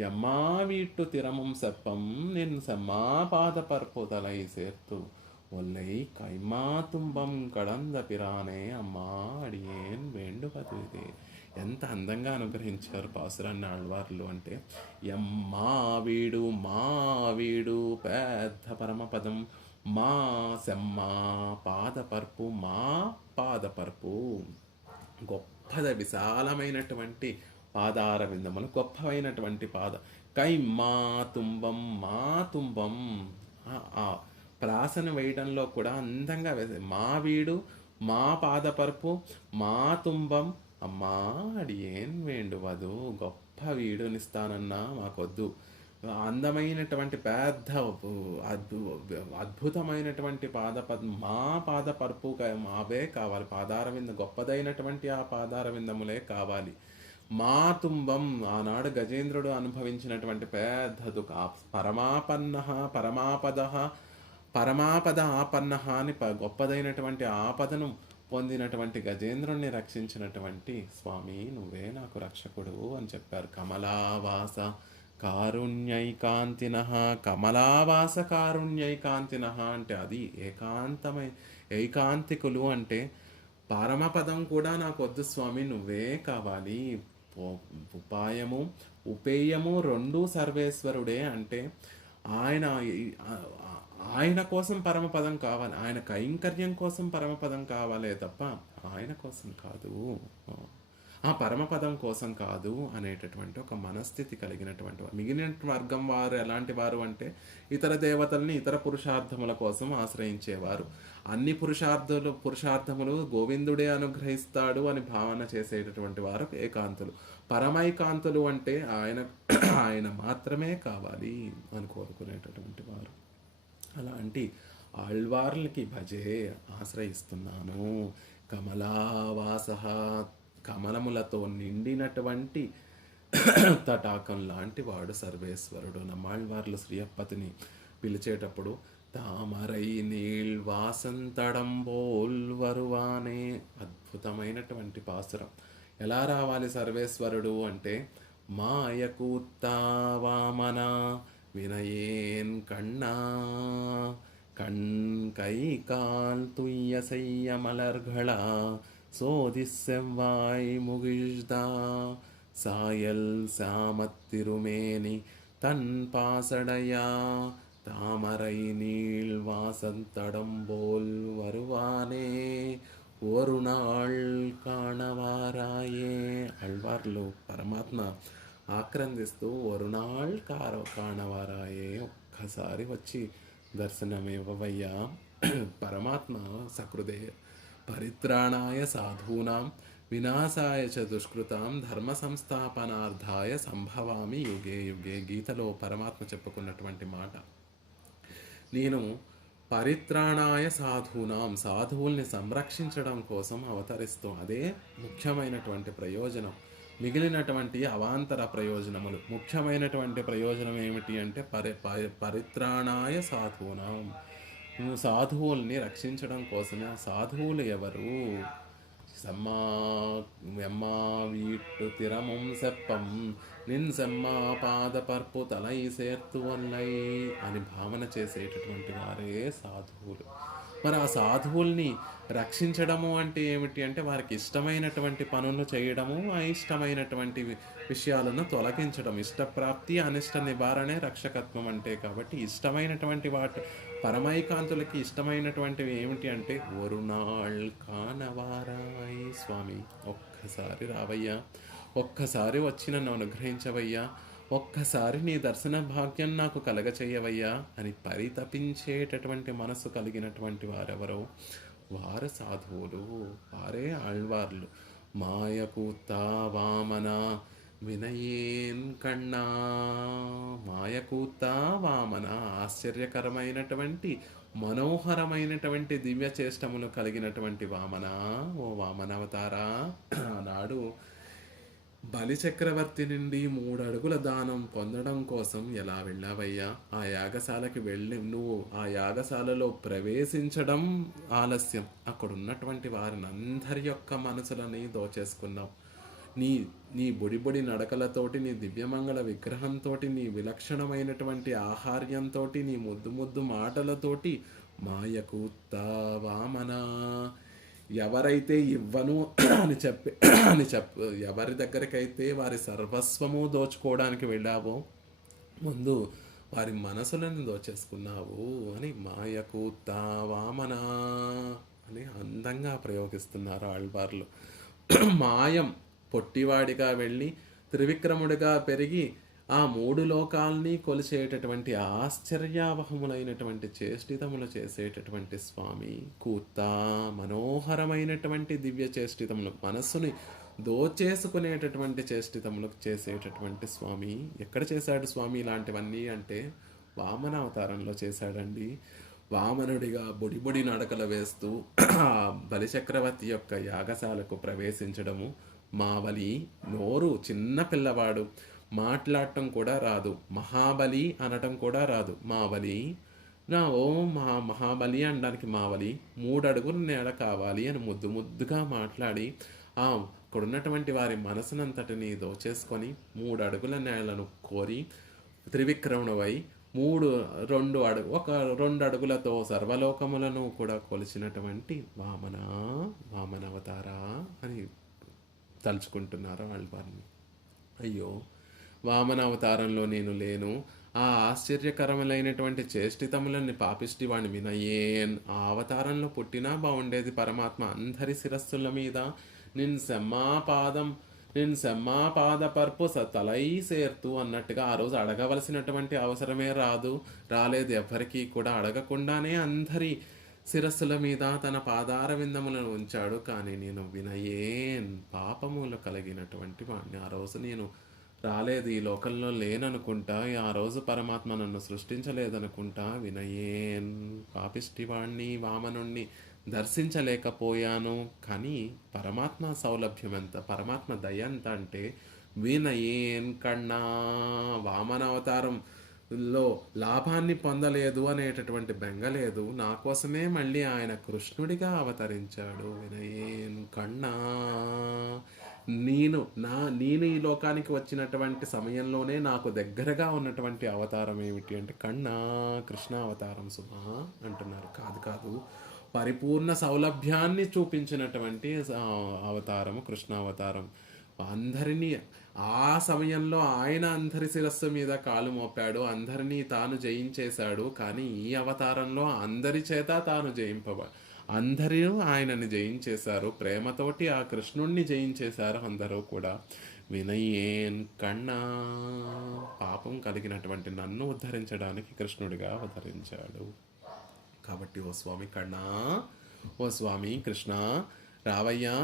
యమ్మా వీట్టు తిరమం సెప్పం నిన్ను సెమ్మా పాద పర్పుతలై సేర్తు ఒల్లై కైమా తుంబం కడంద పిరానే అమ్మా అడియేన్ వేండుకదు. ఇది ఎంత అందంగా అనుగ్రహించారు పాసురాన్ని ఆళ్వార్లు అంటే, యమ్మా వీడు పెద్ద పరమపదం, మా సెమ్మా పాదపర్పు, మా పాదపర్పు గొప్పద విశాలమైనటువంటి పాదార విందములు, గొప్పవైనటువంటి కై మా తుంబం ఆ ప్రాసను వేయడంలో కూడా అందంగా వేసాయి. మా వీడు, మా పాదపరుపు, మా తుంబం, అమ్మా అడియేన్ వేండువదు. గొప్ప వీడునిస్తానన్నా మాకొద్దు, అందమైనటువంటి పెద్ద అద్భుతమైనటువంటి మా పాదపరుపు మావే కావాలి. గొప్పదైనటువంటి ఆ పాదార విందములే కావాలి. మా తుంబం, ఆనాడు గజేంద్రుడు అనుభవించినటువంటి పెద్ద పరమాపద ఆపన్న అని గొప్పదైనటువంటి ఆపదను పొందినటువంటి గజేంద్రుణ్ణి రక్షించినటువంటి స్వామి నువ్వే నాకు రక్షకుడు అని చెప్పారు. కమలావాస కారుణ్యైకాంతిన, కమలావాస కారుణ్యైకాంతిన అంటే అది ఏకాంతికులు అంటే పరమపదం కూడా నాకు వద్దు స్వామి, నువ్వే కావాలి. ఉపేయము రెండూ సర్వేశ్వరుడే అంటే ఆయన ఆయన కోసం పరమపదం కావాలి, ఆయన కైంకర్యం కోసం పరమపదం కావాలే తప్ప ఆయన కోసం కాదు, ఆ పరమపదం కోసం కాదు అనేటటువంటి ఒక మనస్థితి కలిగినటువంటి వారు. మిగిలిన వర్గం వారు ఎలాంటి వారు అంటే ఇతర దేవతల్ని ఇతర పురుషార్థముల కోసం ఆశ్రయించేవారు. అన్ని పురుషార్థములు గోవిందుడే అనుగ్రహిస్తాడు అని భావన చేసేటటువంటి వారు ఏకాంతులు. పరమైకాంతులు అంటే ఆయన మాత్రమే కావాలి అని కోరుకునేటటువంటి వారు. అలాంటి ఆళ్వార్లకి భజే ఆశ్రయిస్తున్నాను. కమలావాస, కమలములతో నిండినటువంటి తటాకం లాంటి వాడు సర్వేశ్వరుడు. నమ్మాళ్వార్లు శ్రీయప్పతిని పిలిచేటప్పుడు తామరై నీళ్ వాసంతడంబోల్ వరువానే, అద్భుతమైనటువంటి పాసురం. ఎలా రావాలి సర్వేశ్వరుడు అంటే మాయకూత్తా వామన வினையேன் கண்ணா கண் கை கால் துய்ய செய்ய மலர்களா சோதி செவ்வாய் முகிழ்தா சாயல் சாமத்திருமேனி தன் பாசடையா தாமரை நீள் வாசந்தடம்போல் வருவானே ஒரு நாள் కాణవారాయే. అల్వార్లు పరమాత్మ ఆక్రందిస్తూ ఒరునాళ్ కాణవారాయే, ఒక్కసారి వచ్చి దర్శనం ఇవ్వవయ్యా. పరమాత్మ సకృదే పరిత్రాణాయ సాధూనాం వినాశాయ చ దుష్కృతాం ధర్మ సంస్థాపనార్థాయ సంభవామి యుగే యుగే. గీతలో పరమాత్మ చెప్పుకున్నటువంటి మాట. నేను పరిత్రాణాయ సాధూనాం, సాధువుల్ని సంరక్షించడం కోసం అవతరిస్తూ, అదే ముఖ్యమైనటువంటి ప్రయోజనం. మిగిలినటువంటి అవాంతర ప్రయోజనములు, ముఖ్యమైనటువంటి ప్రయోజనం ఏమిటి అంటే పరిత్రాణాయ సాధూనాం, నువ్వు సాధువుల్ని రక్షించడం కోసమే. ఆ సాధువులు ఎవరు? సెమ్మా వెమ్మా వీట్టు తిరముం సెప్పం నిన్ సెమ్మా పాదపర్పు తలై సేర్తువల్లై అని భావన చేసేటటువంటి వారే సాధువులు. మరి ఆ సాధువుల్ని రక్షించడము అంటే ఏమిటి అంటే వారికి ఇష్టమైనటువంటి పనులు చేయడము, అయిష్టమైనటువంటి విషయాలను తొలగించడం. ఇష్టప్రాప్తి అనిష్ట నివారణే రక్షకత్వం అంటే. కాబట్టి ఇష్టమైనటువంటి పరమైకాంతులకి ఇష్టమైనటువంటివి ఏమిటి అంటే ఒరునాళ్ కానవారాయ్. స్వామి ఒక్కసారి రావయ్యా, ఒక్కసారి వచ్చి నన్ను అనుగ్రహించవయ్యా, ఒక్కసారి నీ దర్శన భాగ్యం నాకు కలగచేయవయ్యా అని పరితపించేటటువంటి మనసు కలిగినటువంటి వారెవరో వారు సాధువులు, వారే ఆళ్వార్లు. మాయకూతా వామన వినయేన్ కన్నా, మాయకూతా వామన, ఆశ్చర్యకరమైనటువంటి మనోహరమైనటువంటి దివ్య చేష్టములు కలిగినటువంటి వామన, ఓ వామనవతారా. ఆనాడు బలిచక్రవర్తి నుండి 3 అడుగుల దానం పొందడం కోసం ఎలా వెళ్ళావయ్యా? ఆ యాగశాలకి వెళ్ళి నువ్వు ఆ యాగశాలలో ప్రవేశించడం ఆలస్యం. అక్కడ ఉన్నటువంటి వారిని అందరి యొక్క మనసులని దోచేసుకున్నావు. నీ నీ బొడి నడకలతోటి, నీ దివ్యమంగళ విగ్రహంతో, నీ విలక్షణమైనటువంటి ఆహార్యంతో, నీ ముద్దు మాటలతోటి మాయకూత్తా వామన, ఎవరైతే ఇవ్వను అని ఎవరి దగ్గరకైతే వారి సర్వస్వము దోచుకోవడానికి వెళ్ళావో ముందు వారి మనసులను దోచేసుకున్నావు అని మాయకూత్తా వామన అని అందంగా ప్రయోగిస్తున్నారు ఆళ్వార్లు. మాయం, పొట్టివాడిగా వెళ్ళి త్రివిక్రముడిగా పెరిగి ఆ 3 లోకాల్ని కొలిచేటటువంటి ఆశ్చర్యావహములైనటువంటి చేష్టితములు చేసేటటువంటి స్వామి. కూత్తా, మనోహరమైనటువంటి దివ్య చేష్టితములు, మనస్సుని దోచేసుకునేటటువంటి చేష్టితములు చేసేటటువంటి స్వామి. ఎక్కడ చేశాడు స్వామి ఇలాంటివన్నీ అంటే వామన అవతారంలో చేశాడండి. వామనుడిగా బొడి నడకలు వేస్తూ బలిచక్రవర్తి యొక్క యాగశాలకు ప్రవేశించడము. మావలి నోరు చిన్న పిల్లవాడు, మాట్లాడటం కూడా రాదు, మహాబలి అనటం కూడా రాదు. మావలి మహాబలి అనడానికి మావలి 3 అడుగుల నేల కావాలి అని ముద్దుగా మాట్లాడి అక్కడ ఉన్నటువంటి వారి మనసునంతటిని దోచేసుకొని 3 అడుగుల నేలను కోరి త్రివిక్రముడవై 2 అడుగులతో సర్వలోకములను కూడా కొలిచినటువంటి వామనవతారా అని తలుచుకుంటున్నారు ఆళ్వారిని. అయ్యో, వామన అవతారంలో నేను లేను, ఆ ఆశ్చర్యకరములైనటువంటి చేష్టితములని పాపిష్టి వాణ్ణి వినయేన్. ఆ అవతారంలో పుట్టినా బాగుండేది పరమాత్మ అందరి శిరస్సుల మీద నిన్ సెమ్మా పాద పర్పు తలై సేర్తు అన్నట్టుగా ఆ రోజు అడగవలసినటువంటి అవసరమే రాలేదు. ఎవ్వరికీ కూడా అడగకుండానే అందరి శిరస్సుల మీద తన పాదార విందములను ఉంచాడు. కానీ నేను వినయేన్ పాపములు కలిగినటువంటి వాడిని. ఆ రోజు నేను రాలేదు, ఈ లోకంలో లేననుకుంటా, ఆ రోజు పరమాత్మ నన్ను సృష్టించలేదనుకుంటా, వినయేన్ పాపిష్టి వాణ్ణి, వామనుణ్ణి దర్శించలేకపోయాను. కానీ పరమాత్మ సౌలభ్యం ఎంత, పరమాత్మ దయ ఎంత అంటే వినయేన్ కన్నా వామన అవతారంలో లాభాన్ని పొందలేదు అనేటటువంటి బెంగ లేదు. నా కోసమే మళ్ళీ ఆయన కృష్ణుడిగా అవతరించాడు. వినయేన్ కన్నా నేను ఈ లోకానికి వచ్చినటువంటి సమయంలోనే నాకు దగ్గరగా ఉన్నటువంటి అవతారం ఏమిటి అంటే కన్నా కృష్ణ అవతారం సుమా అంటున్నారు. కాదు కాదు, పరిపూర్ణ సౌలభ్యాన్ని చూపించినటువంటి అవతారము కృష్ణ అవతారం. అందరినీ ఆ సమయంలో ఆయన అందరి శిరస్సు మీద కాలు మోపాడు, అందరినీ తాను జయించేశాడు. కానీ ఈ అవతారంలో అందరి చేత తాను అందరూ ఆయనని జయించేశారు. ప్రేమతోటి ఆ కృష్ణుణ్ణి జయించేశారు అందరూ కూడా. వినయేన్ కన్నా పాపం కలిగినటువంటి నన్ను ఉద్ధరించడానికి కృష్ణుడిగా అవతరించాడు. కాబట్టి ఓ స్వామి కన్నా, ఓ స్వామి కృష్ణ రావయ్యా,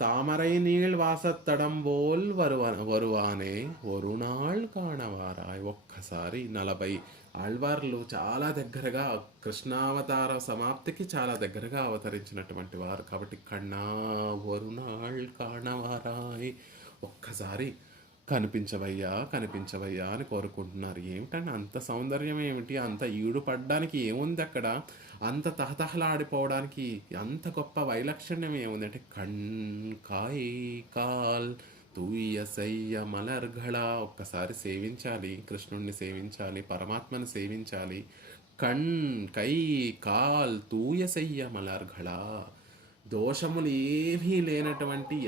தாமரை நீள் వాసత్తడంబోల్ వరువానే ఒరునాళ్ కాణవారాయ్. ఒక్కసారి 40 ఆళ్వార్లు చాలా దగ్గరగా కృష్ణావతార సమాప్తికి చాలా దగ్గరగా అవతరించినటువంటి వారు. కాబట్టి కన్నా ఒరునాళ్ కాణవారాయ్, ఒక్కసారి కనిపించవయ్యా అని కోరుకుంటున్నారు. ఏమిటంటే అంత సౌందర్యం ఏమిటి, అంత ఈడు పడ్డానికి ఏముంది అక్కడ, అంత తహతహలాడిపోవడానికి అంత గొప్ప వైలక్షణ్యం ఏముంది అంటే కాయ్ కాల్ తూయసయ్య మలర్ఘళ. ఒక్కసారి సేవించాలి, కృష్ణుణ్ణి సేవించాలి, పరమాత్మని సేవించాలి. కై కాల్ తూయసయ్య మలర్ఘళ, దోషములు ఏమీ లేనటువంటి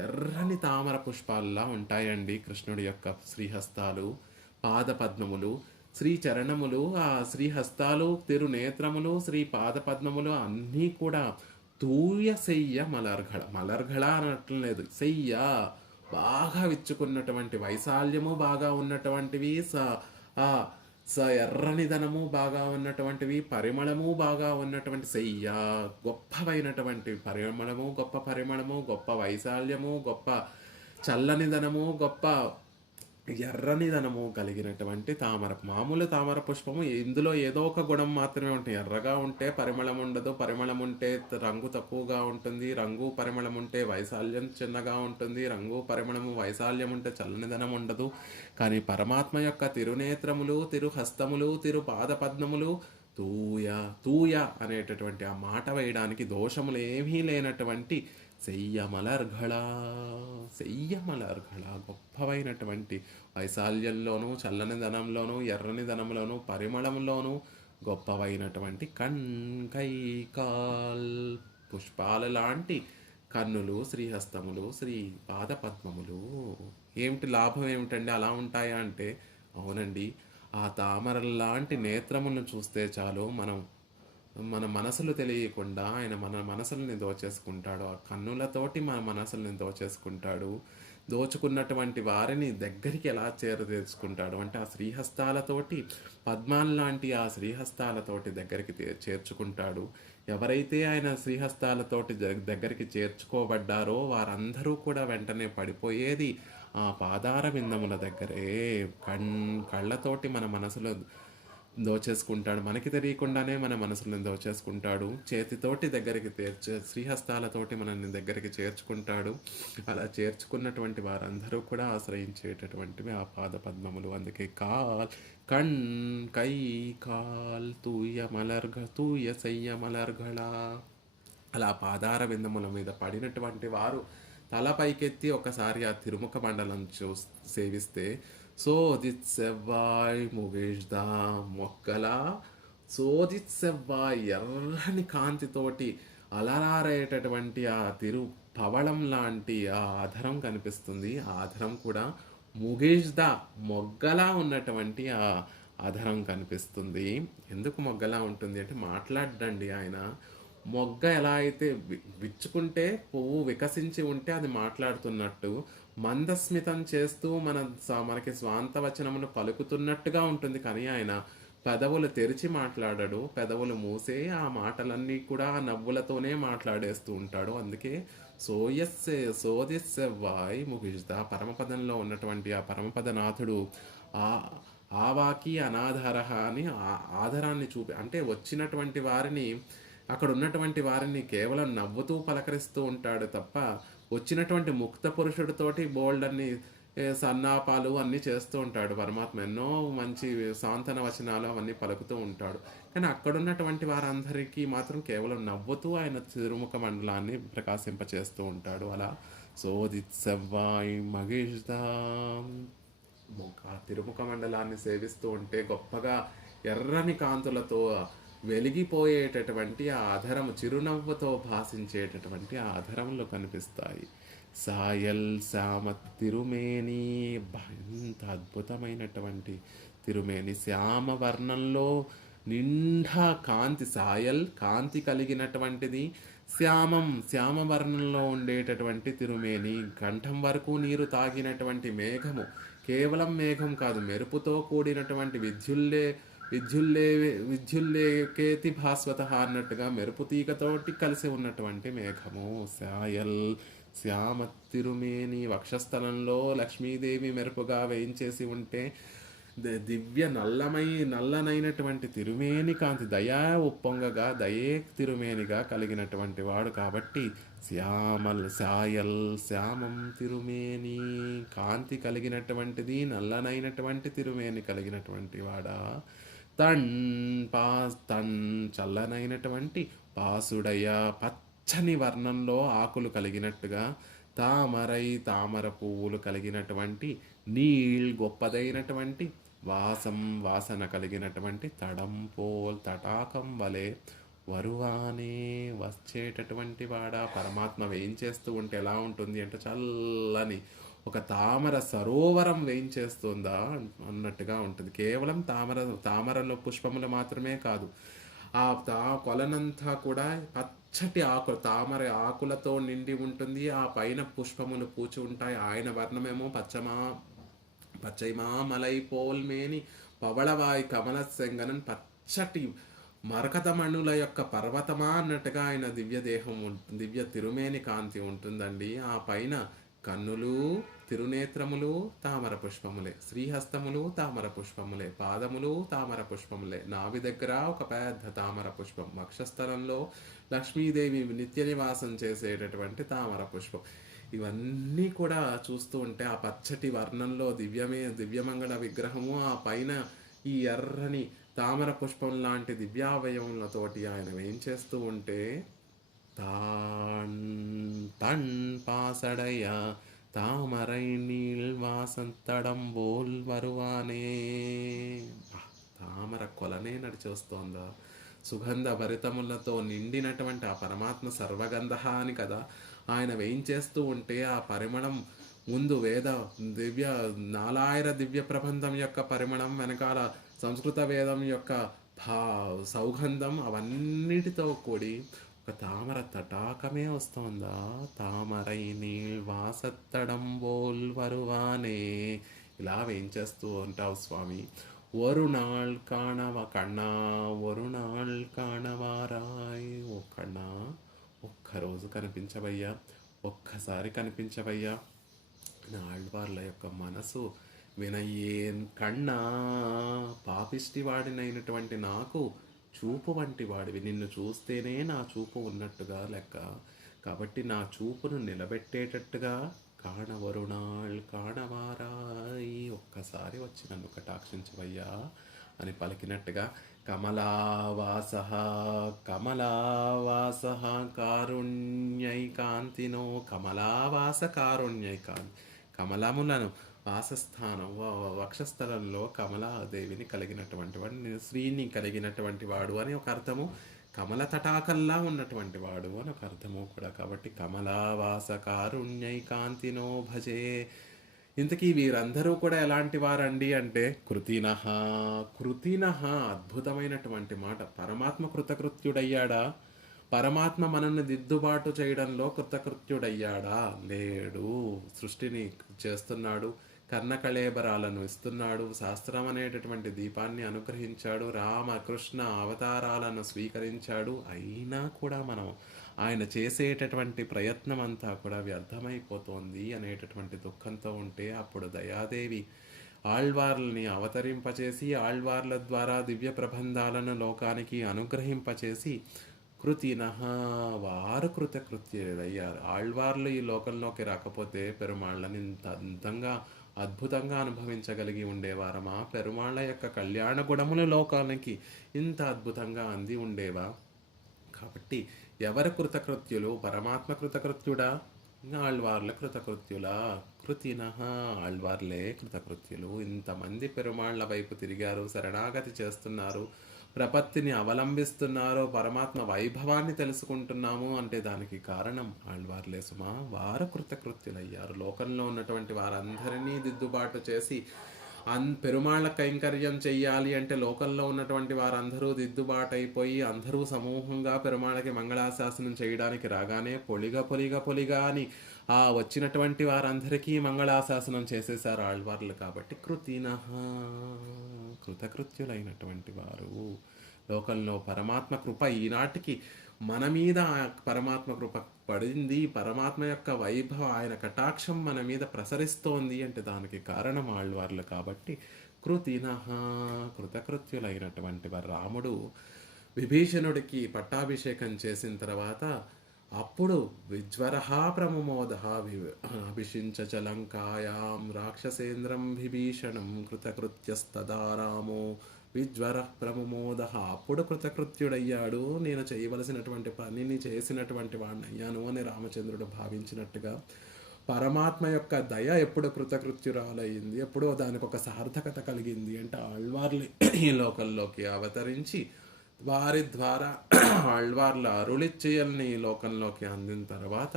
ఎర్రని తామర పుష్పాల్లా ఉంటాయండి కృష్ణుడి యొక్క శ్రీహస్తాలు, పాదపద్మములు, శ్రీచరణములు. ఆ శ్రీహస్తాలు, తిరునేత్రములు, శ్రీ పాదపద్మములు అన్నీ కూడా తూయ సెయ్య మలర్ఘళ అనట్లు లేదు, సెయ్య బాగా విచ్చుకున్నటువంటి వైశాల్యము బాగా ఉన్నటువంటివి, ఎర్రనిదనము బాగా ఉన్నటువంటివి, పరిమళము బాగా ఉన్నటువంటి సెయ్య, గొప్పవైనటువంటి గొప్ప పరిమళము, గొప్ప వైశాల్యము, గొప్ప చల్లనిదనము, గొప్ప ఎర్రనిదనము కలిగినటువంటి మామూలు తామర పుష్పము. ఇందులో ఏదో ఒక గుణం మాత్రమే ఉంటుంది. ఎర్రగా ఉంటే పరిమళం ఉండదు, పరిమళం ఉంటే రంగు తక్కువగా ఉంటుంది, రంగు పరిమళం ఉంటే వైశాల్యం చిన్నగా ఉంటుంది, రంగు పరిమళము వైశాల్యం ఉంటే చల్లనిదనం ఉండదు. కానీ పరమాత్మ యొక్క తిరునేత్రములు, తిరుహస్తములు, తిరు పాదపద్మములు తూయ అనేటటువంటి ఆ మాట వేయడానికి దోషములు ఏమీ లేనటువంటి సెయ్యమలర్ఘళ, గొప్పవైనటువంటి వైశాల్యంలోనూ, చల్లని ధనంలోనూ, ఎర్రని ధనంలోనూ, పరిమళంలోనూ గొప్పవైనటువంటి కై కాల్ పుష్పాల లాంటి కన్నులు, శ్రీహస్తములు, శ్రీ పాదపద్మములు. ఏమిటి లాభం ఏమిటండి అలా ఉంటాయా అంటే, అవునండి, ఆ తామరలాంటి నేత్రములను చూస్తే చాలు మన మనసులు తెలియకుండా ఆయన మన మనసుల్ని దోచేసుకుంటాడు. ఆ కన్నులతోటి మన మనసుల్ని దోచేసుకుంటాడు. దోచుకున్నటువంటి వారిని దగ్గరికి ఎలా తెచ్చుకుంటాడు అంటే ఆ శ్రీహస్తాలతోటి, పద్మాల్లాంటి ఆ శ్రీహస్తాలతోటి దగ్గరికి చేర్చుకుంటాడు. ఎవరైతే ఆయన శ్రీహస్తాలతోటి దగ్గరికి చేర్చుకోబడ్డారో వారందరూ కూడా వెంటనే పడిపోయేది ఆ పాదార విందముల దగ్గరే. కళ్ళతోటి మన మనసులో దోచేసుకుంటాడు, మనకి తెలియకుండానే మన మనసులను దోచేసుకుంటాడు. చేతితోటి దగ్గరికి శ్రీహస్తాలతోటి మనల్ని దగ్గరికి చేర్చుకుంటాడు. అలా చేర్చుకున్నటువంటి వారందరూ కూడా ఆశ్రయించేటటువంటివి ఆ పాద పద్మములు. అందుకే కై కాల్ తూయ సయ్య మలర్ఘళ. అలా పాదార విందముల మీద పడినటువంటి వారు తల పైకెత్తి ఒకసారి ఆ తిరుముఖ మండలం సేవిస్తే సోదిత్ సెవ్వాయ్ ముగేష్దా మొక్కల, సోదిత్ సెవ్వాయ్ ఎర్రని కాంతితోటి అలరారేటటువంటి ఆ పవళం లాంటి ఆ ఆధరం కనిపిస్తుంది. ఆ ఆధరం కూడా ముగిష్‌ద మొగ్గలా ఉన్నటువంటి ఆ అధరం కనిపిస్తుంది. ఎందుకు మొగ్గలా ఉంటుంది అంటే మాట్లాడడండి ఆయన. మొగ్గ ఎలా అయితే విచ్చుకుంటే పువ్వు వికసించి ఉంటే అది మాట్లాడుతున్నట్టు, మందస్మితం చేస్తూ మనకి స్వాంత వచనమును పలుకుతున్నట్టుగా ఉంటుంది. కానీ ఆయన పెదవులు తెరిచి మాట్లాడడు. పెదవులు మూసే ఆ మాటలన్నీ కూడా ఆ నవ్వులతోనే మాట్లాడేస్తూ ఉంటాడు. అందుకే సోయస్సే సోదిస్సెవ్వాయ్ ముగిష్ద పరమపదంలో ఉన్నటువంటి ఆ పరమపదనాథుడు ఆ ఆవాకి అనాధారహ అని ఆధారాన్ని అంటే వచ్చినటువంటి వారిని, అక్కడ ఉన్నటువంటి వారిని కేవలం నవ్వుతూ పలకరిస్తూ ఉంటాడు తప్ప, వచ్చినటువంటి ముక్త పురుషుడితోటి బోల్డ్ అన్ని సన్నాపాలు అన్నీ చేస్తూ ఉంటాడు పరమాత్మ. ఎన్నో మంచి సాంతన వచనాలు అవన్నీ పలుకుతూ ఉంటాడు. కానీ అక్కడున్నటువంటి వారందరికీ మాత్రం కేవలం నవ్వుతూ ఆయన తిరుముఖ మండలాన్ని ప్రకాశింపచేస్తూ ఉంటాడు. అలా సోదిత్సవ్వాయ్ మగేష్దా ఆ తిరుముఖ మండలాన్ని సేవిస్తూ ఉంటే గొప్పగా ఎర్రని కాంతులతో వెలిగిపోయేటటువంటి ఆ అధరము, చిరునవ్వుతో భాషించేటటువంటి ఆ అధరములు కనిపిస్తాయి. సాయల్ శ్యామ తిరుమేని, ఎంత అద్భుతమైనటువంటి తిరుమేని, శ్యామ వర్ణంలో నిండా కాంతి, సాయల్ కాంతి కలిగినటువంటిది, శ్యామ వర్ణంలో ఉండేటటువంటి తిరుమేని, కంఠం వరకు నీరు తాగినటువంటి మేఘము, కేవలం మేఘం కాదు, మెరుపుతో కూడినటువంటి విద్యుల్లేకేతి భాస్వత అన్నట్టుగా మెరుపు తీగతోటి కలిసి ఉన్నటువంటి మేఘము. సాయల్ శ్యామ తిరుమేని, వక్షస్థలంలో లక్ష్మీదేవి మెరుపుగా వేయించేసి ఉంటే దివ్య నల్లనైనటువంటి తిరుమేని కాంతి, దయా ఉప్పొంగగా దయే తిరుమేనిగా కలిగినటువంటి వాడు కాబట్టి సాయల్ శ్యామం తిరుమేని, కాంతి కలిగినటువంటిది, నల్లనైనటువంటి తిరుమేని కలిగినటువంటి వాడా. తన్ చల్లనైనటువంటి పాసుడయ్య, పచ్చని వర్ణంలో ఆకులు కలిగినట్టుగా, తామర పువ్వులు కలిగినటువంటి, గొప్పదైనటువంటి వాసన కలిగినటువంటి, తటాకం వలె వరువానే వచ్చేటటువంటి వాడా. పరమాత్మ వేయించేస్తూ ఉంటే ఎలా ఉంటుంది అంటే చల్లని ఒక తామర సరోవరం వేయించేస్తుందా అన్నట్టుగా ఉంటుంది. కేవలం తామరలో పుష్పములు మాత్రమే కాదు, ఆ కొలనంతా కూడా పచ్చటి తామర ఆకులతో నిండి ఉంటుంది. ఆ పైన పుష్పములు పూచి ఉంటాయి. ఆయన వర్ణమేమో పచ్చైమా మలై పోల్మేని పవళవాయి కమల సెంగనన్, పచ్చటి మరకతమణుల యొక్క పర్వతమా అన్నట్టుగా ఆయన దివ్య తిరుమేని కాంతి ఉంటుందండి. ఆ పైన కన్నులు, తిరునేత్రములు తామర పుష్పములే, శ్రీహస్తములు తామర పుష్పములే, పాదములు తామర పుష్పములే, నాభి దగ్గర ఒక పెద్ద తామర పుష్పం, వక్షస్థలంలో లక్ష్మీదేవి నిత్య నివాసం చేసేటటువంటి తామర పుష్పం. ఇవన్నీ కూడా చూస్తూ ఉంటే ఆ పచ్చటి వర్ణంలో దివ్యమంగళ విగ్రహము, ఆ పైన ఈ ఎర్రని తామర పుష్పం లాంటి దివ్యావయములతోటి ఆయన ఏం చేస్తూ ఉంటే, தன் பாசடைய தாமரை நீள் వాసంతడం బోల్ వరువానే. తామర కొలనే నడిచి వస్తోందా, సుగంధ భరితములతో నిండినటువంటి ఆ పరమాత్మ సర్వగంధ అని కదా ఆయన వేయించేస్తూ ఉంటే, ఆ పరిమళం ముందు నాలాయిర దివ్య ప్రబంధం యొక్క పరిమళం, వెనకాల సంస్కృత వేదం యొక్క సౌగంధం, అవన్నిటితో కూడి ఒక తామర తటాకమే వస్తోందా. తామరై నీళ్ వాసత్తడం బోల్ వరువానే, ఇలా వేయించేస్తూ ఉంటావు స్వామి. ஒரு நாள் కాణవ కన్నా, ஒரு நாள் కాణవారాయ్. ఓ కన్నా, ఒక్కరోజు కనిపించవయ్యా, ఒక్కసారి కనిపించవయ్యా. ఆళ్వార్ల యొక్క మనసు వినయేన్ కన్నా, పాపిష్టి వాడినైనటువంటి నాకు చూపు వంటి వాడివి, నిన్ను చూస్తేనే నా చూపు ఉన్నట్టుగా లెక్క, కాబట్టి నా చూపును నిలబెట్టేటట్టుగా కాణవారాయి, ఒక్కసారి వచ్చి నన్ను కటాక్షించవయ్యా అని పలికినట్టుగా, కమలావాస కారుణ్యైకాంతినో, కమలావాస కారుణ్యైకాంతి, కమలములను వాసస్థానం వక్షస్థలంలో కమలాదేవిని కలిగినటువంటి వాడు, శ్రీని కలిగినటువంటి వాడు అని ఒక అర్థము, కమల తటాకల్లా ఉన్నటువంటి వాడు అని ఒక అర్థము కూడా. కాబట్టి కమలావాస కారుణ్యైకాంతినో భజే, ఇంతకీ వీరందరూ కూడా ఎలాంటి వారండి అంటే కృతినః. కృతినః అద్భుతమైనటువంటి మాట. పరమాత్మ కృతకృత్యుడయ్యాడా? పరమాత్మ మనల్ని దిద్దుబాటు చేయడంలో కృతకృత్యుడయ్యాడా? లేడు. సృష్టిని చేస్తున్నాడు. కర్ణకళేబరాలను ఇస్తున్నాడు. శాస్త్రం అనేటటువంటి దీపాన్ని అనుగ్రహించాడు. రామ కృష్ణ అవతారాలను స్వీకరించాడు. అయినా కూడా మనం ఆయన చేసేటటువంటి ప్రయత్నం అంతా కూడా వ్యర్థమైపోతోంది అనేటటువంటి దుఃఖంతో ఉంటే అప్పుడు దయాదేవి ఆళ్వార్లని అవతరింపచేసి ఆళ్వార్ల ద్వారా దివ్య ప్రబంధాలను లోకానికి అనుగ్రహింపచేసి కృతినః వారు కృతకృత్యులయ్యారు. ఆళ్వార్లు ఈ లోకంలోకి రాకపోతే పెరుమాళ్ళని ఇంత అందంగా అద్భుతంగా అనుభవించగలిగి ఉండేవారమా? పెరుమాళ్ళ యొక్క కళ్యాణ గుణములు లోకానికి ఇంత అద్భుతంగా అంది ఉండేవా? కాబట్టి ఎవరు కృతకృత్యులు? పరమాత్మ కృతకృత్యుడా? ఆళ్వార్ల కృతకృత్యులా? కృతినః ఆళ్వార్లే కృతకృత్యులు. ఇంతమంది పెరుమాళ్ల వైపు తిరిగారు, శరణాగతి చేస్తున్నారు, ప్రపత్తిని అవలంబిస్తున్నారు, పరమాత్మ వైభవాన్ని తెలుసుకుంటున్నాము అంటే దానికి కారణం ఆళ్వార్లే సుమా. వారు కృతకృత్యులయ్యారు. లోకంలో ఉన్నటువంటి వారందరినీ దిద్దుబాటు చేసి పెరుమాళ్ళ కైంకర్యం చెయ్యాలి అంటే లోకంలో ఉన్నటువంటి వారందరూ దిద్దుబాటు అయిపోయి అందరూ సమూహంగా పెరుమాళ్ళకి మంగళాశాసనం చేయడానికి రాగానే పొలిగా అని ఆ వచ్చినటువంటి వారందరికీ మంగళాశాసనం చేసేసారు ఆళ్వార్లు. కాబట్టి కృతినః కృతకృత్యులైనటువంటి వారు. లోకంలో పరమాత్మ కృప ఈనాటికి మన మీద పరమాత్మ కృప పడింది. పరమాత్మ యొక్క వైభవ ఆయన కటాక్షం మన మీద ప్రసరిస్తోంది అంటే దానికి కారణం ఆళ్వార్లు. కాబట్టి కృతినః కృతకృత్యులైనటువంటి వారు. రాముడు విభీషణుడికి పట్టాభిషేకం చేసిన తర్వాత అప్పుడు విజ్వరః ప్రముమోదః అభిషించ లంకాయాం రాక్షసేంద్రం విభీషణం కృతకృత్యస్తదా రామో విజ్వర ప్రముమోద. అప్పుడు కృతకృత్యుడయ్యాడు. నేను చేయవలసినటువంటి పనిని చేసినటువంటి వాడిని అయ్యాను అని రామచంద్రుడు భావించినట్టుగా పరమాత్మ యొక్క దయ ఎప్పుడు కృతకృత్యురాలయ్యింది, ఎప్పుడో దానికి ఒక సార్థకత కలిగింది అంటే ఆళ్వార్లు ఈ లోకంలోకి అవతరించి వారి ద్వారా ఆళ్వార్ల అరుళిచ్చేయల్ని ఈ లోకంలోకి అందిన తర్వాత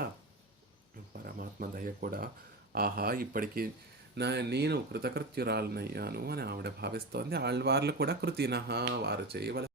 పరమాత్మ దయ కూడా ఆహా ఇప్పటికీ నేను కృతకృత్యురాలనయ్యాను అని ఆవిడ భావిస్తోంది. ఆళ్వార్లు కూడా కృతినః వారు చేయవలసిన